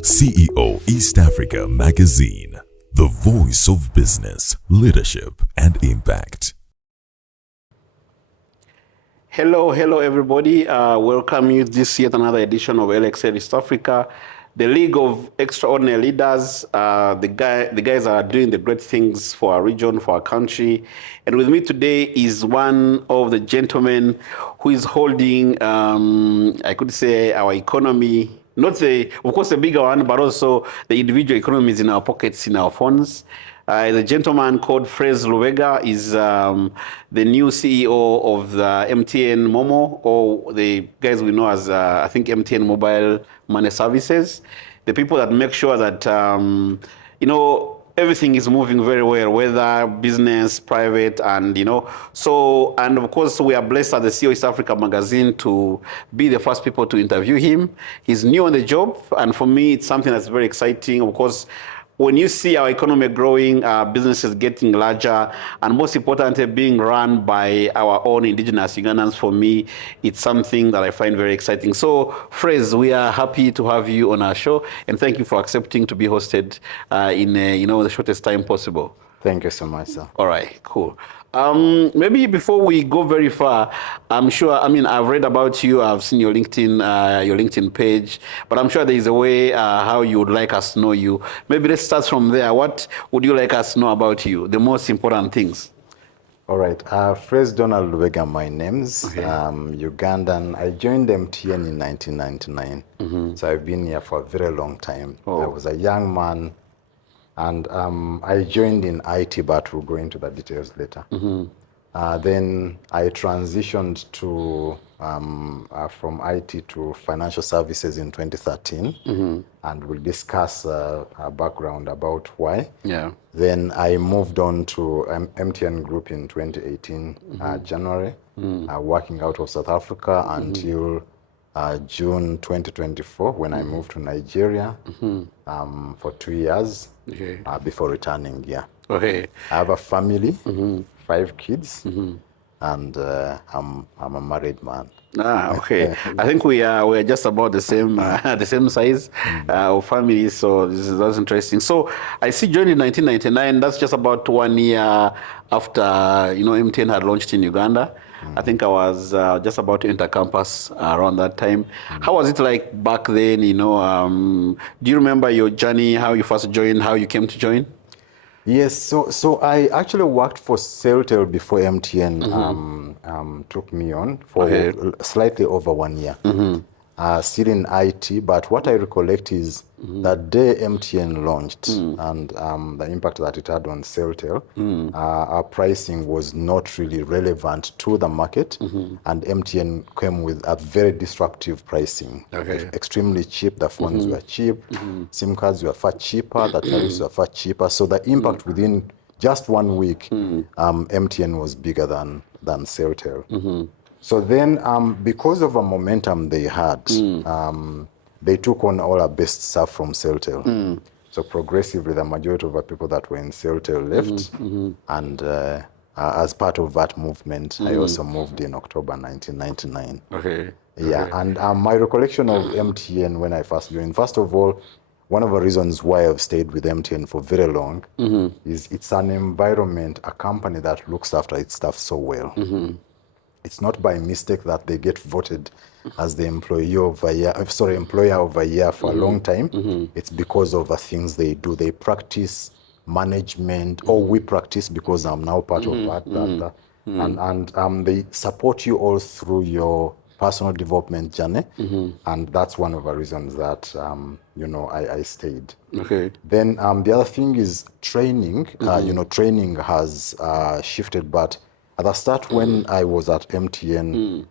CEO East Africa Magazine, the voice of business, leadership, and impact. Hello everybody. Welcome you this yet another edition of LXL East Africa, the League of Extraordinary Leaders. The guys are doing the great things for our region, for our country. And with me today is one of the gentlemen who is holding, I could say, our economy, not of course, the bigger one, but also the individual economies in our pockets, in our phones. The gentleman called Lubega is the new CEO of the MTN MoMo, or the guys we know as, I think, MTN Mobile Money Services. The people that make sure that, everything is moving very well, whether business, private, and, and of course, we are blessed at the CEO East Africa Magazine to be the first people to interview him. He's new on the job, and for me, it's something that's very exciting. Of course, when you see our economy growing, businesses getting larger, and most importantly, being run by our own indigenous Ugandans, for me, it's something that I find very exciting. So, Fraze, we are happy to have you on our show, and thank you for accepting to be hosted in the shortest time possible. Thank you so much, sir. All right, cool. Maybe before we go very far, I've read about you, I've seen your LinkedIn page, but I'm sure there is a way how you would like us to know you. Maybe let's start from there. What would you like us to know about you? The most important things. All right. Fraze Donald Lubega, my name's. Okay. Ugandan. I joined MTN in 1999. Mm-hmm. So I've been here for a very long time. Oh. I was a young man. And I joined in IT, but we'll go into the details later. Mm-hmm. Then I transitioned to from IT to financial services in 2013, mm-hmm. and we'll discuss a background about why. Yeah. Then I moved on to MTN Group in 2018, mm-hmm. January, working out of South Africa until June 2024, when I moved to Nigeria for 2 years. Okay. Before returning here. Okay. I have a family, 5 kids, and I'm a married man. Okay. I think we are just about the same size of families. So that's interesting. So I see you joined in 1999. That's just about 1 year after MTN had launched in Uganda. I think I was just about to enter campus around that time. How was it like back then? Do you remember your journey, how you first joined, how you came to join? Yes, so I actually worked for Celltel before MTN took me on for slightly over 1 year. Still in IT, but what I recollect is that day MTN launched and the impact that it had on Celltel, our pricing was not really relevant to the market, and MTN came with a very disruptive pricing. Okay. Extremely cheap, the phones were cheap, SIM cards were far cheaper, the tariffs were far cheaper, so the impact within just 1 week, MTN was bigger than Celltel. So then, because of a momentum they had, they took on all our best stuff from Celltel. So progressively, the majority of the people that were in Celltel left, and as part of that movement, I also moved in October 1999. Okay. Yeah, okay. and my recollection of MTN when I first joined, first of all, one of the reasons why I've stayed with MTN for very long is it's an environment, a company that looks after its staff so well. It's not by mistake that they get voted as the employer of the year for a long time. It's because of the things they do. They practice management, or we practice, because I'm now part of that. And they support you all through your personal development journey. And that's one of the reasons that, I stayed. Okay. Then the other thing is training. Training has shifted, but at the start, when I was at MTN,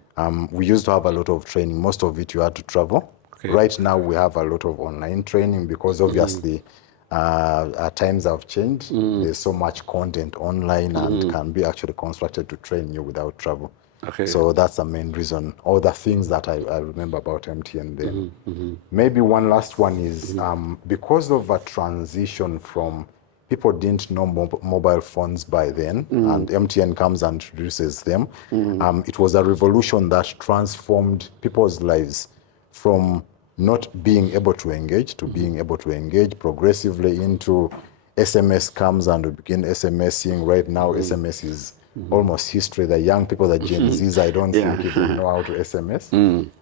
we used to have a lot of training. Most of it you had to travel. Okay. Right now, we have a lot of online training because obviously times have changed. There's so much content online and can be actually constructed to train you without travel. Okay. So that's the main reason. All the things that I remember about MTN then. Maybe one last one is because of a transition from people didn't know mobile phones by then, and MTN comes and introduces them. It was a revolution that transformed people's lives from not being able to engage to being able to engage progressively into SMS comes and we begin SMSing. Right now, SMS is almost history. The young people, the Gen Zs, I don't Yeah. think even know how to SMS.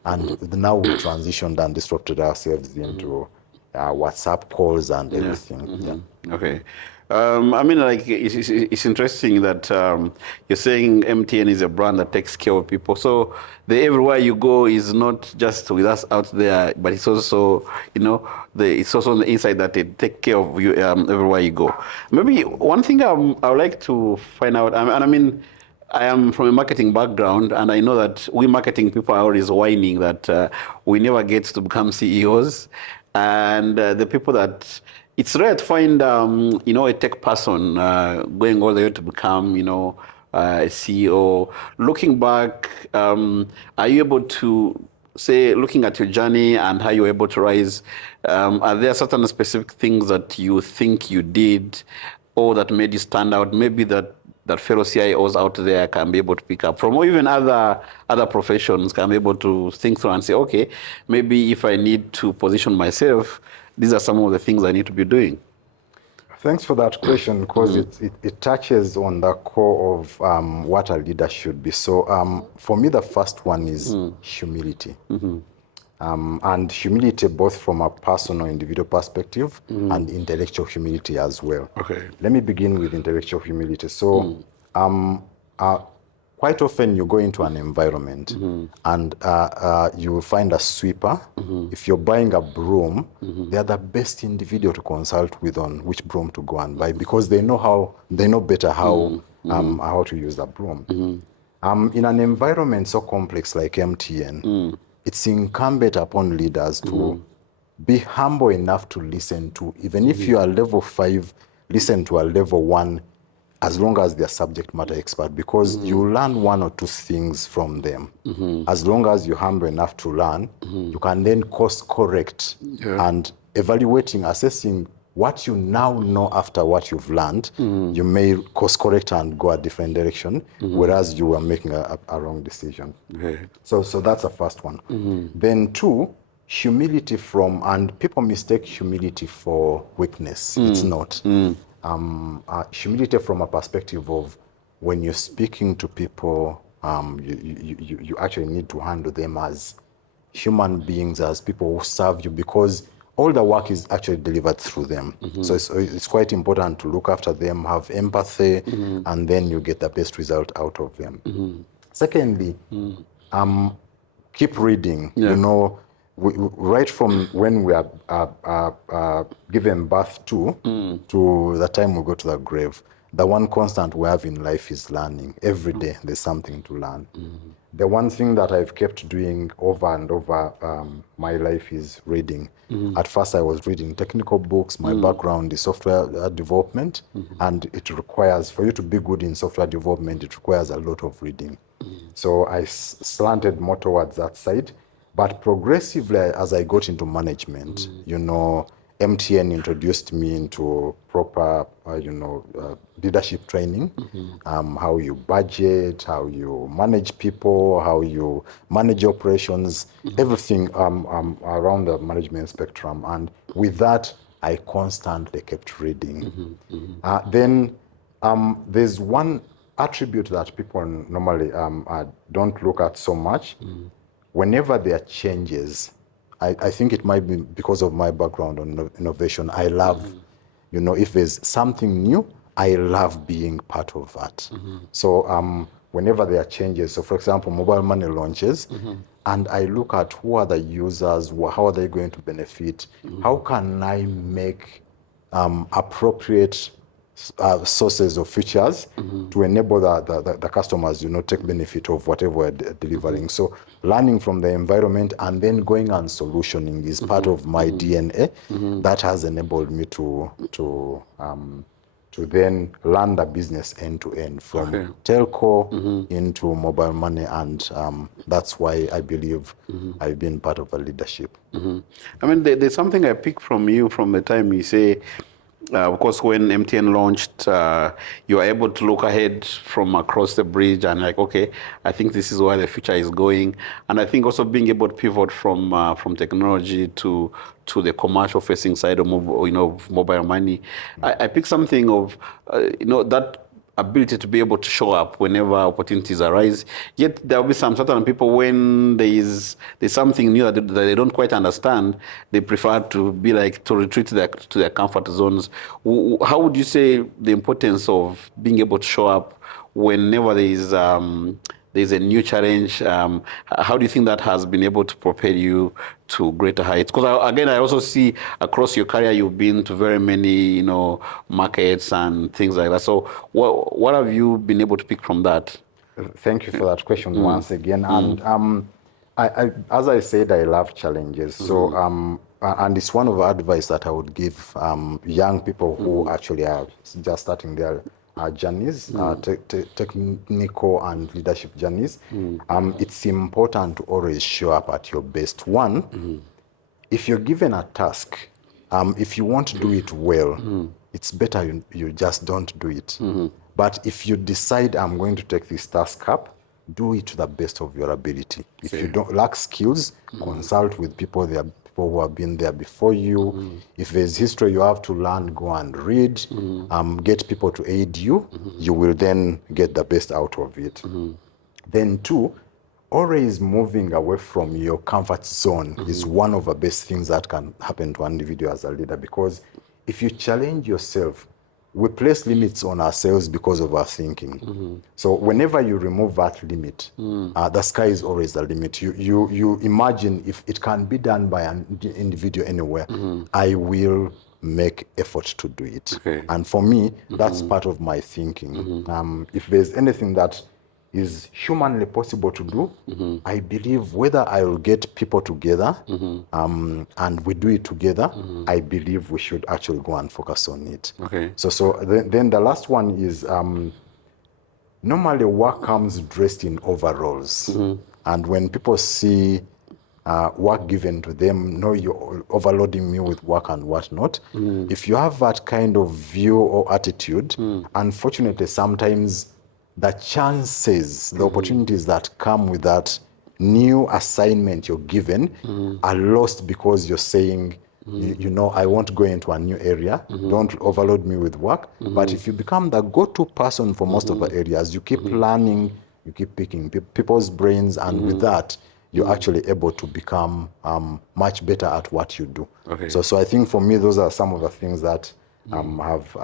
And now we transitioned and disrupted ourselves into WhatsApp calls and everything. Yeah. Okay. I mean, like, it's interesting that you're saying MTN is a brand that takes care of people. So the everywhere you go is not just with us out there, but it's also, it's also on the inside that they take care of you everywhere you go. Maybe one thing I would like to find out, and I mean, I am from a marketing background, and I know that we marketing people are always whining that we never get to become CEOs. And the people that it's rare to find, a tech person going all the way to become, a CEO. Looking back, are you able to say, looking at your journey and how you were able to rise, are there certain specific things that you think you did or that made you stand out? Maybe that fellow CIOs out there can be able to pick up from, or even other professions can be able to think through and say, okay, maybe if I need to position myself, these are some of the things I need to be doing. Thanks for that question, because it touches on the core of what a leader should be. So for me, the first one is humility. And humility both from a personal, individual perspective and intellectual humility as well. Okay. Let me begin with intellectual humility. So quite often you go into an environment and you will find a sweeper. If you're buying a broom, they are the best individual to consult with on which broom to go and buy, because they know better how to use the broom. In an environment so complex like MTN, it's incumbent upon leaders to be humble enough to listen to, even if you are level 5, listen to a level 1, as long as they're subject matter expert, because you learn one or two things from them. As long as you're humble enough to learn, you can then course correct and evaluating, assessing what you now know after what you've learned. You may course correct and go a different direction, whereas you were making a wrong decision. Okay. So that's the first one. Then 2, humility and people mistake humility for weakness. It's not. Humility from a perspective of when you're speaking to people, you actually need to handle them as human beings, as people who serve you, because all the work is actually delivered through them. So it's quite important to look after them, have empathy, and then you get the best result out of them. Secondly, keep reading. Right from when we are given birth to the time we go to the grave, the one constant we have in life is learning. Every day there's something to learn. The one thing that I've kept doing over and over my life is reading. At first I was reading technical books. My background is software development, and it requires, for you to be good in software development, it requires a lot of reading. So I slanted more towards that side. But progressively, as I got into management, MTN introduced me into proper, leadership training, how you budget, how you manage people, how you manage operations, everything around the management spectrum. And with that, I constantly kept reading. Then there's one attribute that people normally don't look at so much. Whenever there are changes, I think it might be because of my background on innovation. I love, if there's something new, I love being part of that. So whenever there are changes, so for example, mobile money launches, and I look at who are the users, how are they going to benefit, how can I make appropriate sources of features to enable the customers, take benefit of whatever we're delivering. So learning from the environment and then going and solutioning is part of my DNA. That has enabled me to then learn the business end to end, from telco into mobile money, and that's why I believe I've been part of a leadership. I mean, there's something I pick from you from the time you say Of course, when MTN launched, you were able to look ahead from across the bridge and like, okay, I think this is where the future is going. And I think also being able to pivot from technology to the commercial facing side of mobile money. I picked something of that ability to be able to show up whenever opportunities arise. Yet there will be some certain people when there's something new that they don't quite understand, they prefer to be like to retreat to their comfort zones. How would you say the importance of being able to show up whenever there's a new challenge? How do you think that has been able to propel you to greater heights? Because again, I also see across your career, you've been to very many, markets and things like that. So what have you been able to pick from that? Thank you for that question once again. And as I said, I love challenges. So and it's one of the advice that I would give young people who actually are just starting their journeys, technical and leadership journeys. It's important to always show up at your best. One, if you're given a task, if you want to do it well, it's better you just don't do it. But if you decide I'm going to take this task up, do it to the best of your ability. If you don't lack skills, consult with people. There are people who have been there before you. If there's history you have to learn, go and read. Get people to aid you. You will then get the best out of it. Then two, always moving away from your comfort zone is one of the best things that can happen to an individual as a leader, because if you challenge yourself, we place limits on ourselves because of our thinking. So whenever you remove that limit, the sky is always the limit. You imagine if it can be done by an individual anywhere, I will make effort to do it. Okay. And for me, that's part of my thinking. If there's anything that is humanly possible to do, I believe whether I will get people together and we do it together, I believe we should actually go and focus on it. Okay. So then the last one is normally work comes dressed in overalls. And when people see work given to them, no, you're overloading me with work and whatnot. If you have that kind of view or attitude, unfortunately, sometimes the chances, the opportunities that come with that new assignment you're given are lost because you're saying, I want to go into a new area. Don't overload me with work. But if you become the go-to person for most of the areas, you keep learning, you keep picking people's brains, and with that, you're actually able to become much better at what you do. Okay. So I think for me, those are some of the things that have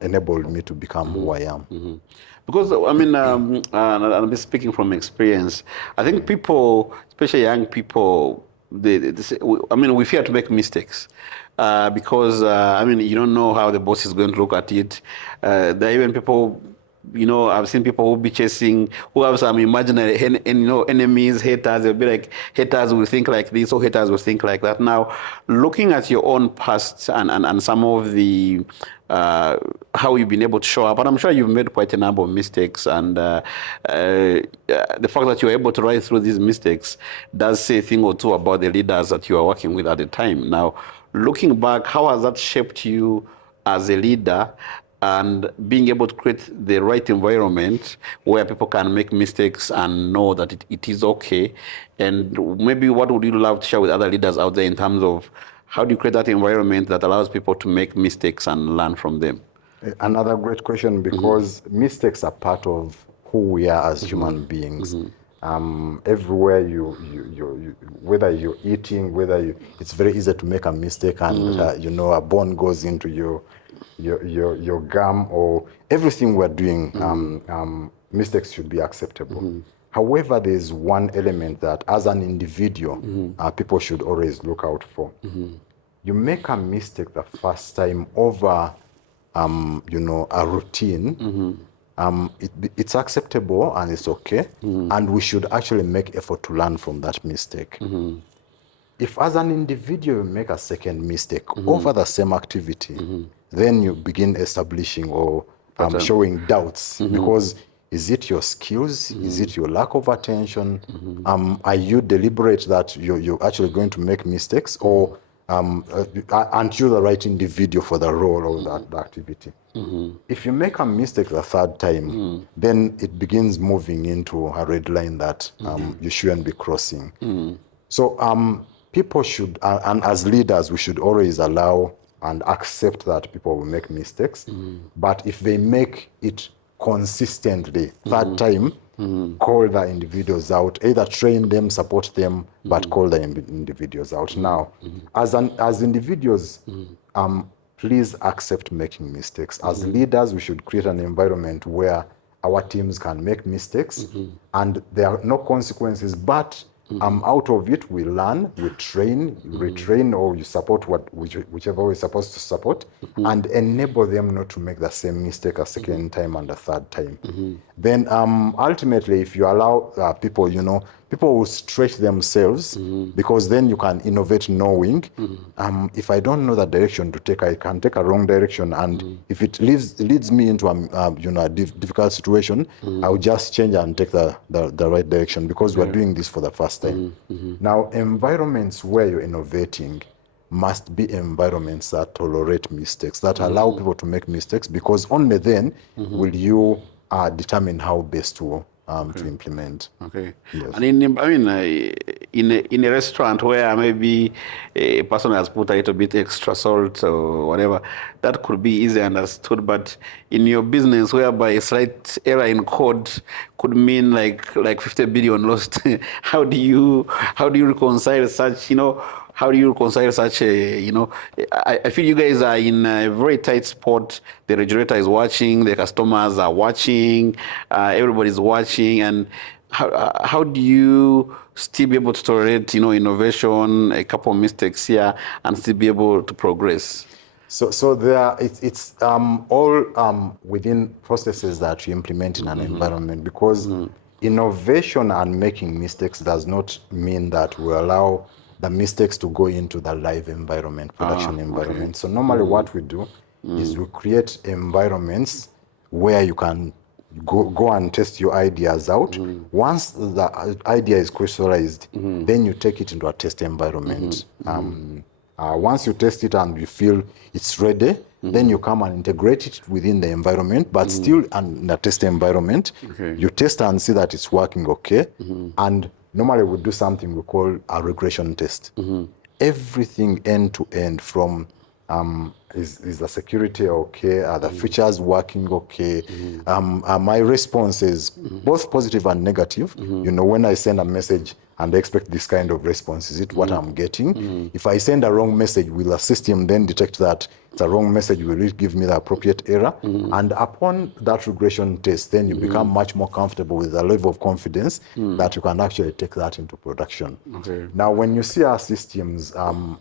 enabled me to become who I am. Because, I mean, I'm speaking from experience. I think people, especially young people, we fear to make mistakes. Because, you don't know how the boss is going to look at it. There are even people, I've seen people who be chasing, who have some imaginary enemies, haters. They'll be like, haters will think like this, or haters will think like that. Now, looking at your own past and some of the how you've been able to show up, and I'm sure you've made quite a number of mistakes, and the fact that you're able to ride through these mistakes does say a thing or two about the leaders that you are working with at the time. Now, looking back, how has that shaped you as a leader, and being able to create the right environment where people can make mistakes and know that it is okay? And maybe what would you love to share with other leaders out there in terms of how do you create that environment that allows people to make mistakes and learn from them? Another great question, because mistakes are part of who we are as human beings. Everywhere you whether you're eating, it's very easy to make a mistake, and a bone goes into your gum, or everything we're doing. Mistakes should be acceptable. However, there's one element that as an individual, people should always look out for. You make a mistake the first time over a routine, it's acceptable and it's okay, and we should actually make effort to learn from that mistake. If as an individual you make a second mistake over the same activity, then you begin establishing or showing doubts, because is it your skills? Is it your lack of attention? Are you deliberate that you're actually going to make mistakes? Or and you're the right individual for the role or that activity. If you make a mistake the third time, then it begins moving into a red line that you shouldn't be crossing. So people should, and as leaders, we should always allow and accept that people will make mistakes. But if they make it consistently, third time, call the individuals out, either train them, support them, but call the individuals out. Now, as individuals, please accept making mistakes. As leaders, we should create an environment where our teams can make mistakes and there are no consequences, but out of it, we learn, we train, you retrain, or you support whichever we're supposed to support, and enable them not to make the same mistake a second time and a third time. Then ultimately, if you allow people, people will stretch themselves because then you can innovate knowing, if I don't know the direction to take, I can take a wrong direction, and if it leads me into a difficult situation, I'll just change and take the right direction because we're doing this for the first time. Now, environments where you're innovating must be environments that tolerate mistakes, that allow people to make mistakes, because only then will you determine how best to implement. Okay. Yes. And in a restaurant where maybe a person has put a little bit extra salt or whatever, that could be easily understood. But in your business, whereby a slight error in code could mean like 50 billion lost, how do you reconcile such? How do you reconcile such a, I feel you guys are in a very tight spot. The regulator is watching, the customers are watching, everybody's watching. And how do you still be able to tolerate, innovation, a couple of mistakes here, and still be able to progress? So there, it's all within processes that you implement in an environment, because innovation and making mistakes does not mean that we allow the mistakes to go into the live environment, production environment. Okay. So normally what we do is we create environments where you can go and test your ideas out. Once the idea is crystallized, then you take it into a test environment. Once you test it and you feel it's ready, then you come and integrate it within the environment, but still in a test environment. Okay. You test and see that it's working okay. And normally we do something we call a regression test. Everything end to end, from is the security okay? Are the features working okay? My response is both positive and negative. When I send a message and I expect this kind of response, is it what I'm getting? If I send a wrong message, will the system then detect that it's a wrong message, will it give me the appropriate error? And upon that regression test, then you become much more comfortable with the level of confidence that you can actually take that into production. Okay. Now, when you see our systems,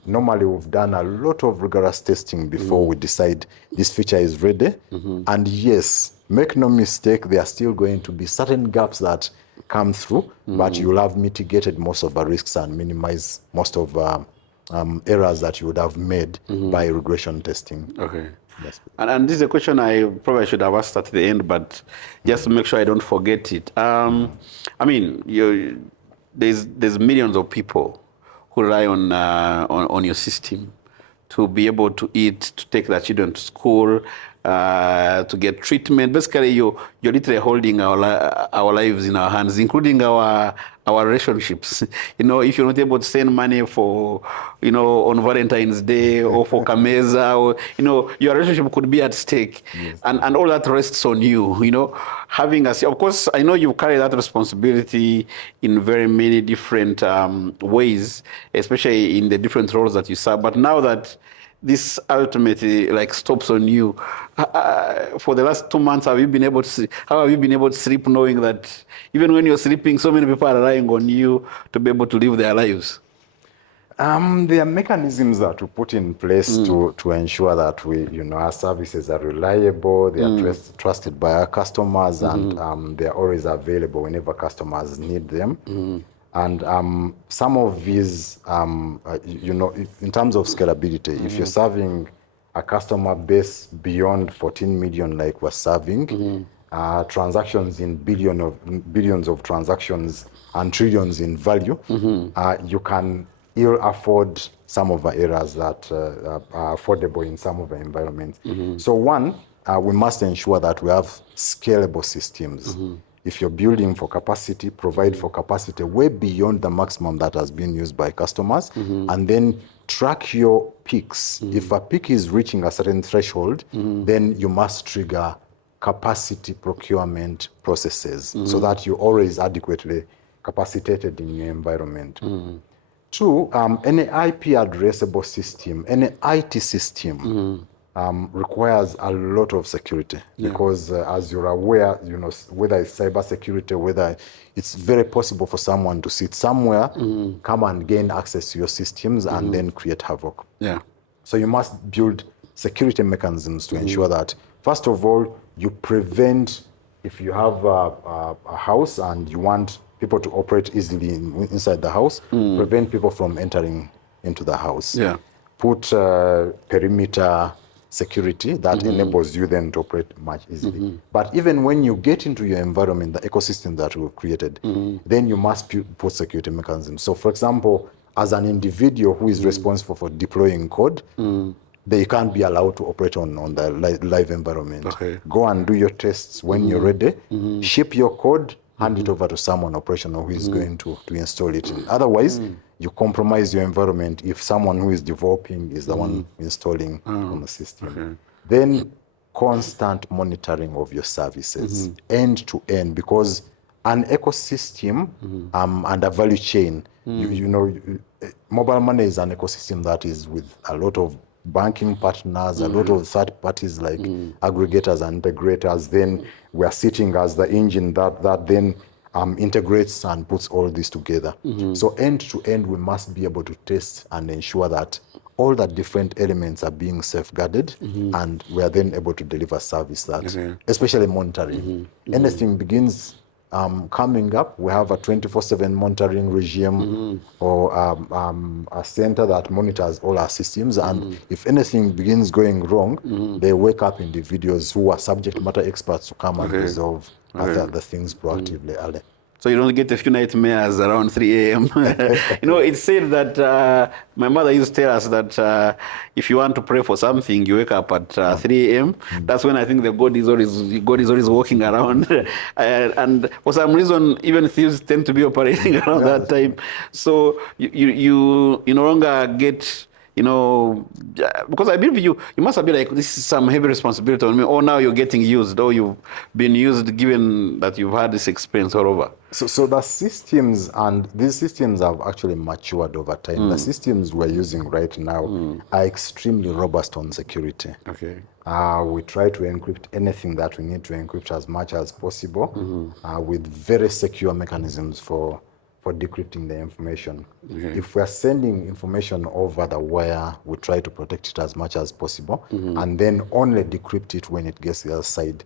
normally we've done a lot of rigorous testing before we decide this feature is ready. And yes, make no mistake, there are still going to be certain gaps that come through, but you'll have mitigated most of the risks and minimize most of errors that you would have made by regression testing. Okay. Yes. And this is a question I probably should have asked at the end, but just to make sure I don't forget it. There's millions of people who rely on your system to be able to eat, to take their children to school, to get treatment. Basically, you're literally holding our lives in our hands, including our relationships. If you're not able to send money for, on Valentine's Day or for Kameza, or, your relationship could be at stake. Yes. And all that rests on you, having of course, I know you carry that responsibility in very many different ways, especially in the different roles that you serve. But now that this ultimately stops on you, for the last 2 months, how have you been able to sleep knowing that even when you're sleeping, so many people are relying on you to be able to live their lives? There are mechanisms that we put in place to ensure that our services are reliable, they are trusted by our customers, and they are always available whenever customers need them. And some of these, in terms of scalability, if you're serving a customer base beyond 14 million like we're serving, transactions in billions of transactions and trillions in value, you can ill afford some of the areas that are affordable in some of the environments. So one, we must ensure that we have scalable systems. If you're building for capacity, provide for capacity way beyond the maximum that has been used by customers, and then track your peaks. If a peak is reaching a certain threshold, then you must trigger capacity procurement processes so that you're always adequately capacitated in your environment. Two, any IP addressable system, any IT system requires a lot of security because as you're aware, whether it's cyber security, whether it's very possible for someone to sit somewhere, come and gain access to your systems and then create havoc. So you must build security mechanisms to ensure that, first of all, you prevent, if you have a house and you want people to operate easily inside the house, prevent people from entering into the house. Put perimeter security that enables you then to operate much easily. But even when you get into your environment, the ecosystem that we've created, then you must put security mechanisms. So for example, as an individual who is responsible for deploying code, they can't be allowed to operate on the live environment. Go and do your tests when you're ready, ship your code, hand it over to someone operational who is going to install it. Otherwise, you compromise your environment if someone who is developing is the one installing on the system. Then constant monitoring of your services, end to end, because an ecosystem and a value chain, mobile money is an ecosystem that is with a lot of banking partners, a lot of third parties like aggregators and integrators. Then we are sitting as the engine that then integrates and puts all this together. So end to end, we must be able to test and ensure that all the different elements are being safeguarded and we are then able to deliver service that, especially monitoring. Anything begins coming up, we have a 24/7 monitoring regime or a center that monitors all our systems. And if anything begins going wrong, they wake up individuals who are subject matter experts to come and resolve the things proactively early. So you don't get a few nightmares around 3 a.m. It's said that my mother used to tell us that if you want to pray for something, you wake up at 3 a.m. That's when I think the God is always walking around. And for some reason, even thieves tend to be operating around that time. So you no longer get, because I believe you must have been like, this is some heavy responsibility on me, or now you're getting used, or you've been used given that you've had this experience all over. So the systems, and these systems have actually matured over time. The systems we're using right now are extremely robust on security. We try to encrypt anything that we need to encrypt as much as possible with very secure mechanisms for decrypting the information. If we're sending information over the wire, we try to protect it as much as possible and then only decrypt it when it gets to the other side.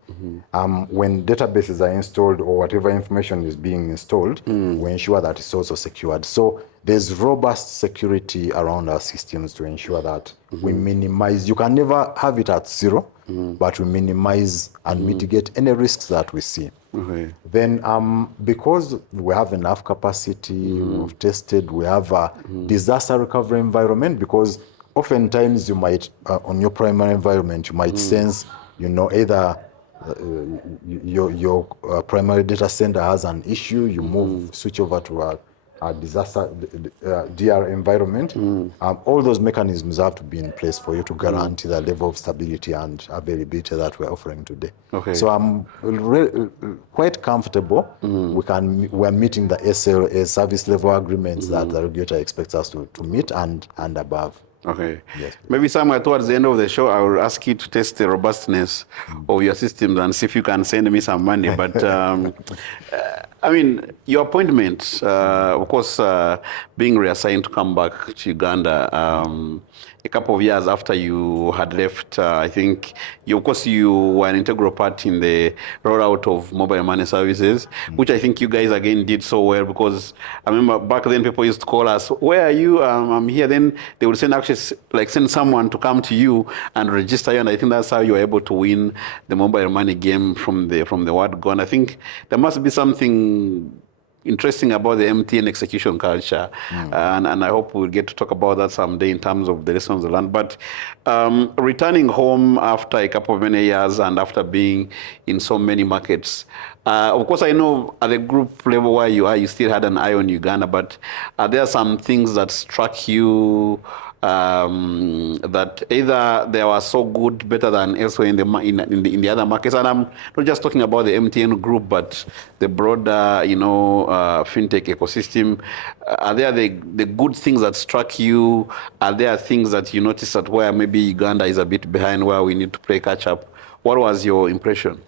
When databases are installed or whatever information is being installed, we ensure that it's also secured. So there's robust security around our systems to ensure that we minimize, you can never have it at zero, but we minimize and mitigate any risks that we see. Then because we have enough capacity, we've tested, we have a disaster recovery environment, because oftentimes you might, on your primary environment, you might sense, either your primary data center has an issue, you switch over to a disaster DR environment. All those mechanisms have to be in place for you to guarantee the level of stability and availability that we're offering today. So I'm quite comfortable. We're meeting the SLA, service level agreements that the regulator expects us to meet and above. Yes. Maybe somewhere towards the end of the show, I will ask you to test the robustness of your systems and see if you can send me some money. But your appointment, of course, being reassigned to come back to Uganda, a couple of years after you had left, I think, you were an integral part in the rollout of mobile money services, which I think you guys again did so well, because I remember back then people used to call us, where are you? I'm here. Then they would send someone to come to you and register you, and I think that's how you were able to win the mobile money game from the word go. And I think there must be something interesting about the MTN execution culture, and I hope we'll get to talk about that someday in terms of the lessons learned. But returning home after a couple of many years and after being in so many markets, of course, I know at the group level where you are, you still had an eye on Uganda, but are there some things that struck you that either they were so good, better than elsewhere in the other markets? And I'm not just talking about the MTN group, but the broader, fintech ecosystem. Are there the good things that struck you? Are there things that you noticed that where maybe Uganda is a bit behind, where we need to play catch up? What was your impression?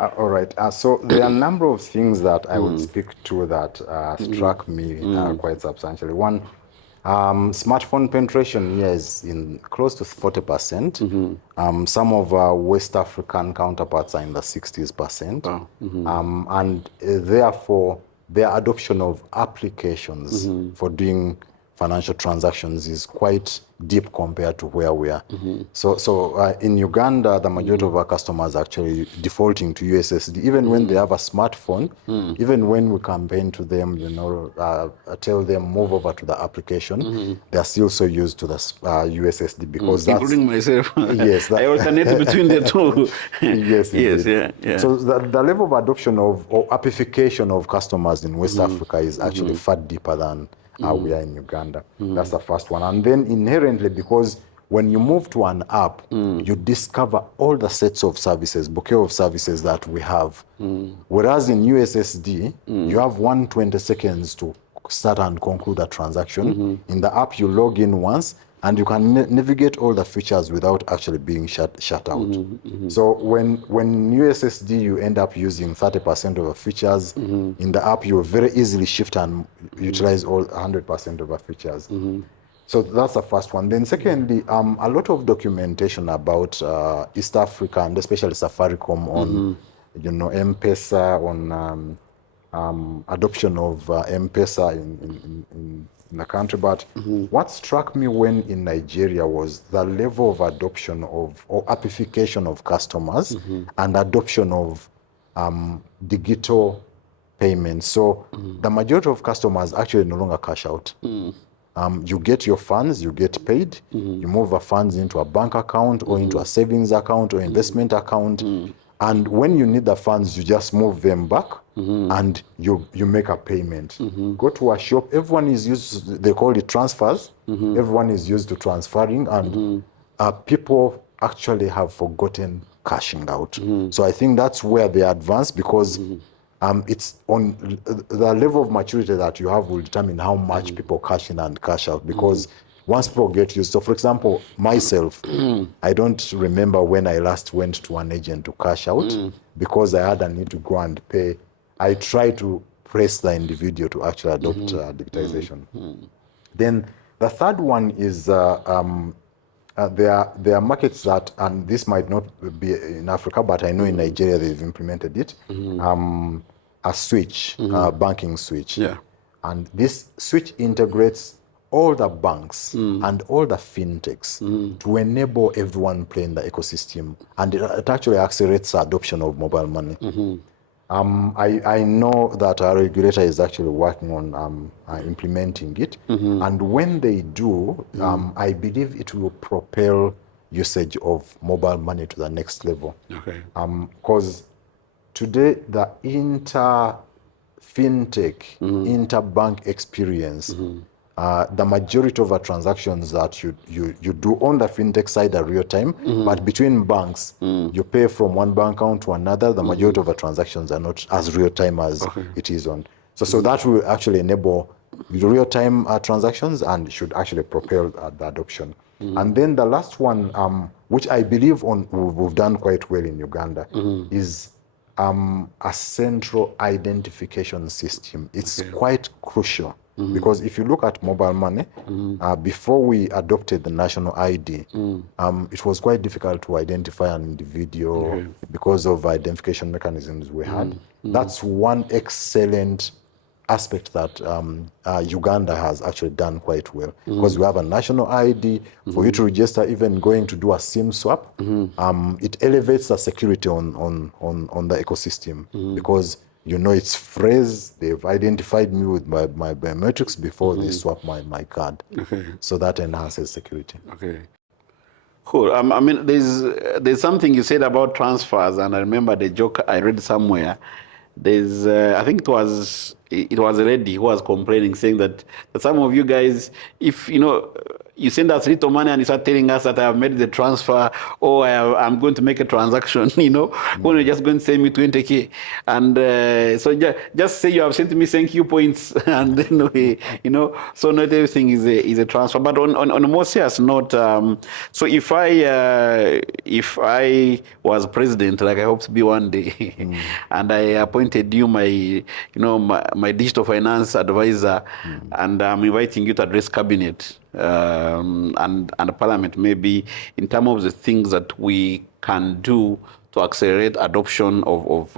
All right. So there are a number of things that I would speak to that struck me quite substantially. One, smartphone penetration here is in close to 40%. Some of our West African counterparts are in the 60%. Wow. And therefore, their adoption of applications for doing financial transactions is quite deep compared to where we are. So in Uganda, the majority of our customers are actually defaulting to USSD, even when they have a smartphone, even when we campaign to them, tell them move over to the application, they're still so used to the USSD because that's... Including myself. Yes. I alternate between the two. Yes, yes, yeah. So the level of adoption of or appification of customers in West Africa is actually far deeper than we are in Uganda. That's the first one. And then inherently, because when you move to an app, you discover all the sets of services, bouquet of services that we have. Whereas in USSD, you have 120 seconds to start and conclude a transaction. In the app, you log in once, and you can navigate all the features without actually being shut out. So when USSD, you end up using 30% of the features. In the app, you very easily shift and utilize all 100% of the features. So that's the first one. Then secondly, a lot of documentation about East Africa, and especially Safaricom on M-Pesa, on adoption of M-Pesa in the country. But what struck me when in Nigeria was the level of adoption of or appification of customers and adoption of digital payments. So the majority of customers actually no longer cash out. You get your funds, you get paid, you move the funds into a bank account or into a savings account or investment account. And when you need the funds, you just move them back and you make a payment. Go to a shop, everyone is used, they call it transfers. Everyone is used to transferring, and people actually have forgotten cashing out. So I think that's where they advance, because it's on the level of maturity that you have will determine how much people cash in and cash out, because once people get used. So for example, myself, I don't remember when I last went to an agent to cash out because I had a need to go and pay. I try to press the individual to actually adopt digitization. Then the third one is there are markets that, and this might not be in Africa, but I know in Nigeria they've implemented it, a switch, a banking switch. Yeah. And this switch integrates all the banks and all the fintechs to enable everyone playing the ecosystem. And it actually accelerates the adoption of mobile money. I know that our regulator is actually working on implementing it. And when they do, I believe it will propel usage of mobile money to the next level. Okay. Because today, the fintech, interbank experience, the majority of the transactions that you do on the fintech side are real time, but between banks, you pay from one bank account to another. The majority of the transactions are not as real time as it is on. So that will actually enable real time transactions and should actually propel the adoption. And then the last one, which I believe we've done quite well in Uganda, is a central identification system. It's quite crucial. Because if you look at mobile money, before we adopted the national ID, it was quite difficult to identify an individual because of identification mechanisms we had. That's one excellent aspect that Uganda has actually done quite well, because we have a national ID. For you to register, even going to do a SIM swap, it elevates the security on the ecosystem, because you know, it's phrase. They've identified me with my biometrics before they swap my card. Okay. So that enhances security. Okay. Cool. I mean, there's something you said about transfers, and I remember the joke I read somewhere. There's, I think it was a lady who was complaining, saying that some of you guys, if you know, you send us little money and you start telling us that I have made the transfer or I'm going to make a transaction, you know, when you're just going to send me 20K. And so just say you have sent me thank you points and then you know, so not everything is a transfer. But on a more serious note, so if I was president, like I hope to be one day, and I appointed you my digital finance advisor, and I'm inviting you to address cabinet and parliament, maybe in terms of the things that we can do to accelerate adoption of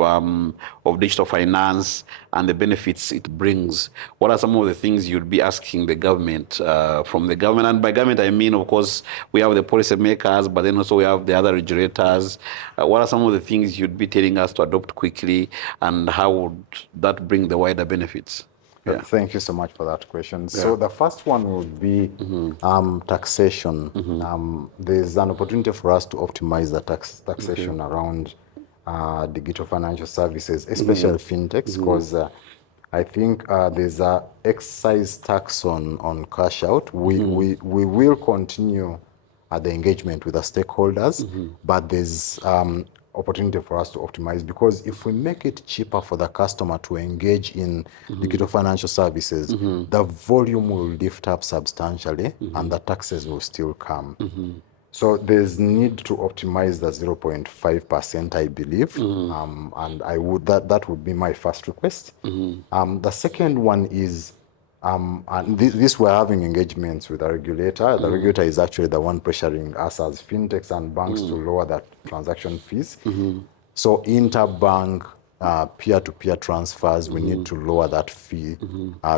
digital finance and the benefits it brings. What are some of the things you'd be asking the government, from the government? And by government, I mean, of course, we have the policy makers, but then also we have the other regulators. What are some of the things you'd be telling us to adopt quickly, and how would that bring the wider benefits? Yeah. Thank you so much for that question. So the first one would be taxation. There's an opportunity for us to optimize the taxation around digital financial services, especially fintechs, because I think there's a excise tax on cash out. We will continue the engagement with the stakeholders, but there's opportunity for us to optimize, because if we make it cheaper for the customer to engage in digital financial services, the volume will lift up substantially and the taxes will still come. So there's need to optimize the 0.5%, I believe, and that would be my first request. The second one is, and this we're having engagements with the regulator. The regulator is actually the one pressuring us as fintechs and banks to lower the transaction fees. So interbank peer-to-peer transfers, we need to lower that fee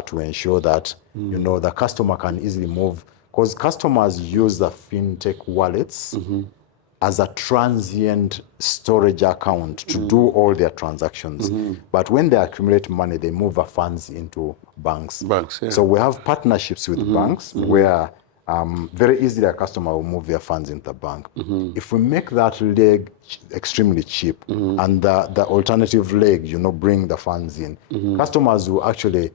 to ensure that you know, the customer can easily move, because customers use the fintech wallets as a transient storage account to do all their transactions. But when they accumulate money, they move the funds into banks. Yeah. So we have partnerships with banks where very easily a customer will move their funds into the bank. If we make that leg extremely cheap and the alternative leg, you know, bring the funds in, customers will actually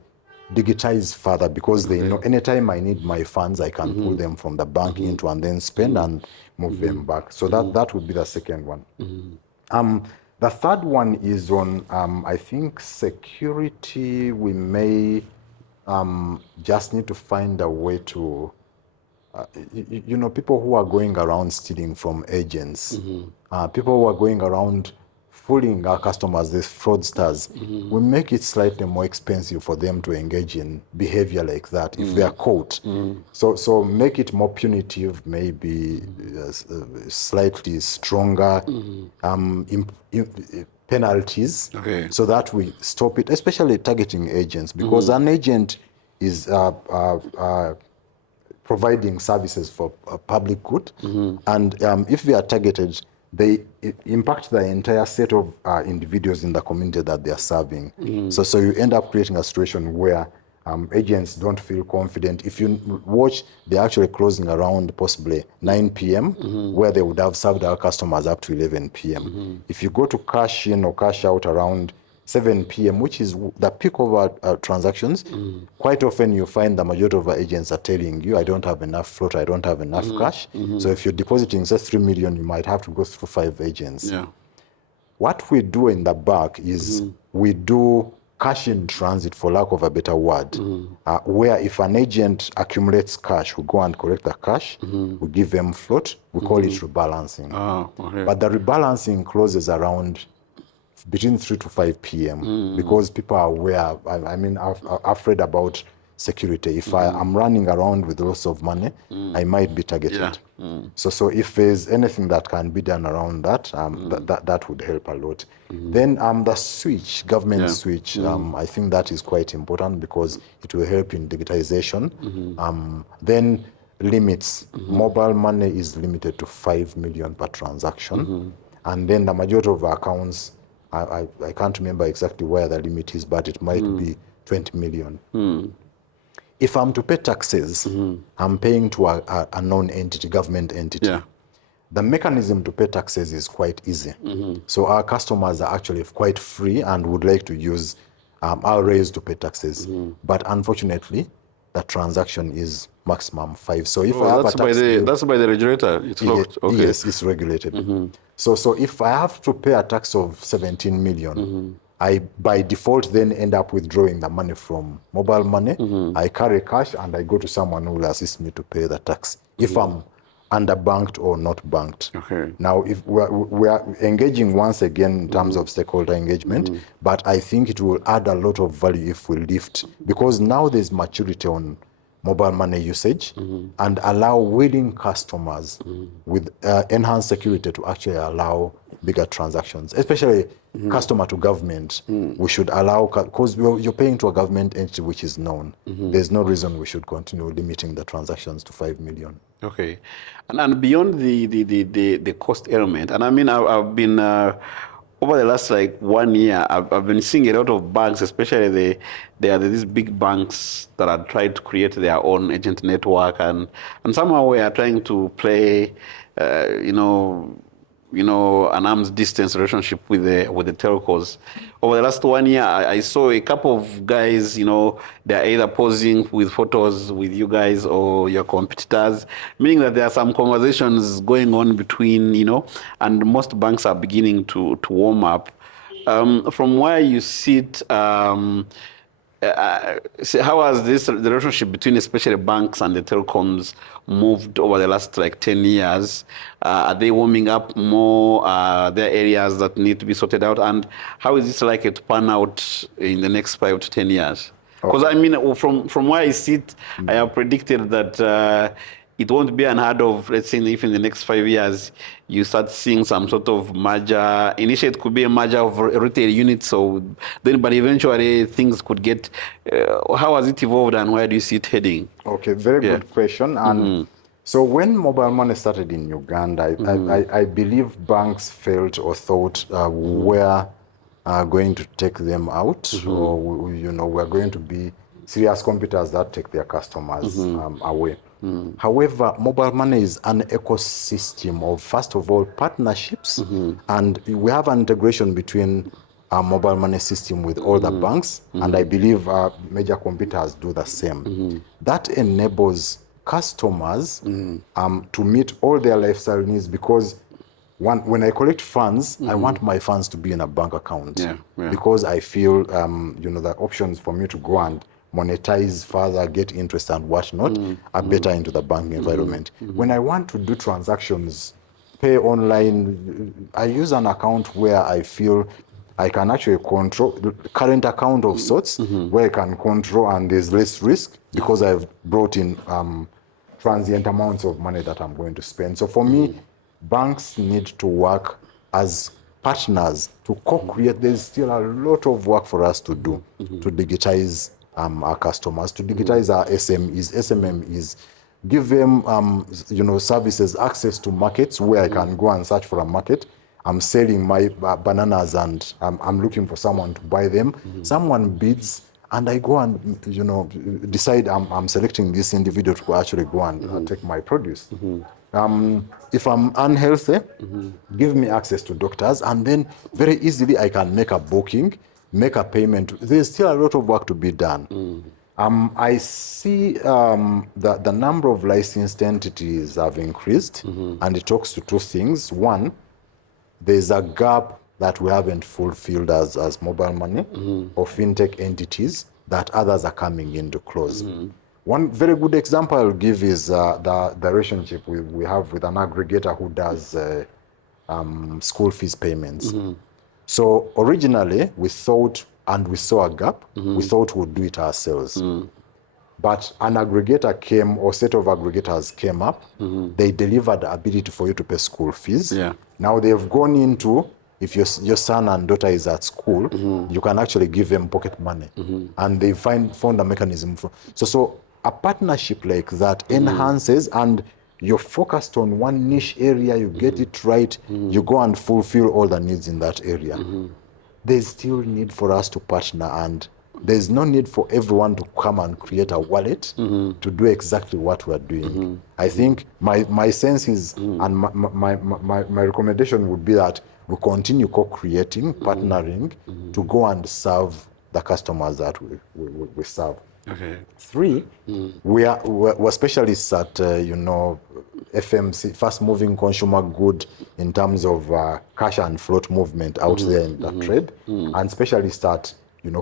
digitize further, because they know anytime I need my funds, I can pull them from the bank into and then spend and move them back. So that would be the second one. The third one is on, I think, security. We may just need to find a way to, you know, people who are going around stealing from agents, people who are going around fooling our customers, these fraudsters, we make it slightly more expensive for them to engage in behavior like that if they are caught. So make it more punitive, maybe slightly stronger penalties, so that we stop it, especially targeting agents, because an agent is providing services for public good, and if they are targeted, they impact the entire set of individuals in the community that they are serving. So you end up creating a situation where agents don't feel confident. If you watch, they're actually closing around possibly 9 p.m. where they would have served our customers up to 11 p.m. If you go to cash in or cash out around 7 p.m., which is the peak of our transactions, quite often you find the majority of our agents are telling you, I don't have enough float, I don't have enough cash. So if you're depositing say 3 million, you might have to go through 5 agents. What we do in the back is we do cash in transit, for lack of a better word, where if an agent accumulates cash, we go and collect the cash, we give them float, we call it rebalancing. But the rebalancing closes around between 3 to 5 p.m. because people are aware, are afraid about security. If I am running around with lots of money, I might be targeted. So if there's anything that can be done around that, that would help a lot. Then the switch, government switch, I think that is quite important because it will help in digitization. Then limits, mobile money is limited to 5 million per transaction. And then the majority of accounts I can't remember exactly where the limit is, but it might be 20 million. If I'm to pay taxes, I'm paying to a known entity, government entity. Yeah. The mechanism to pay taxes is quite easy. So our customers are actually quite free and would like to use our rails to pay taxes. But unfortunately, the transaction is maximum 5. So if I have a tax bill, that's by the regulator. It's locked. Okay. yes, it's regulated. So if I have to pay a tax of 17 million, I by default then end up withdrawing the money from mobile money. I carry cash and I go to someone who will assist me to pay the tax if I'm underbanked or not banked. Okay. Now, if we are engaging once again in terms of stakeholder engagement, but I think it will add a lot of value if we lift, because now there's maturity on mobile money usage and allow willing customers with enhanced security to actually allow bigger transactions, especially customer to government. We should allow, because you're paying to a government entity which is known. There's no reason we should continue limiting the transactions to 5 million. Okay, and beyond the cost element, and I mean I've been over the last like 1 year, I've been seeing a lot of banks, especially there are these big banks that are trying to create their own agent network, and somehow we are trying to play, an arm's distance relationship with the telcos. Over the last 1 year, I saw a couple of guys, they're either posing with photos with you guys or your competitors, meaning that there are some conversations going on between, and most banks are beginning to warm up. From where you sit, so how has the relationship between especially banks and the telecoms moved over the last like 10 years? Are they warming up more? Are there areas that need to be sorted out? And how is this likely to pan out in the next 5 to 10 years? Because I mean, from where I sit, I have predicted that it won't be unheard of, let's say, if in the next 5 years you start seeing some sort of merger. Initially, it could be a merger of retail units, but eventually things could get. How has it evolved, and where do you see it heading? Okay, very good question. And so when mobile money started in Uganda, I believe banks felt or thought we're going to take them out, or we're going to be serious competitors that take their customers away. However, mobile money is an ecosystem of, first of all, partnerships, and we have an integration between our mobile money system with all the banks, and I believe our major competitors do the same. That enables customers to meet all their lifestyle needs, because when I collect funds, I want my funds to be in a bank account, because I feel the options for me to go and monetize further, get interest and whatnot are better into the banking environment. When I want to do transactions, pay online, I use an account where I feel I can actually control, current account of sorts, where I can control and there's less risk, because I've brought in transient amounts of money that I'm going to spend. So for me, banks need to work as partners to co-create. There's still a lot of work for us to do to digitize our customers, to digitize our SMEs, give them services, access to markets where I can go and search for a market. I'm selling my bananas and I'm looking for someone to buy them. Someone bids and I go and decide I'm selecting this individual to actually go and take my produce. If I'm unhealthy, give me access to doctors, and then very easily I can make a booking, make a payment. There's still a lot of work to be done. I see the number of licensed entities have increased, and it talks to two things. One, there's a gap that we haven't fulfilled as mobile money or fintech entities that others are coming in to close. One very good example I'll give is the relationship we have with an aggregator who does school fees payments. So originally we thought, and we saw a gap, we thought we'd do it ourselves. But an aggregator came, or set of aggregators came up, they delivered the ability for you to pay school fees. Now they've gone into, if your son and daughter is at school, you can actually give them pocket money. And they found a mechanism for, so a partnership like that enhances, and you're focused on one niche area, you get it right, you go and fulfill all the needs in that area. there's still need for us to partner, and there's no need for everyone to come and create a wallet to do exactly what we're doing. I think my sense is, and my recommendation would be that we continue co-creating, partnering to go and serve the customers that we serve. Okay. 3, we're specialists at FMC, fast moving consumer good, in terms of cash and float movement out there in the trade, and specialists at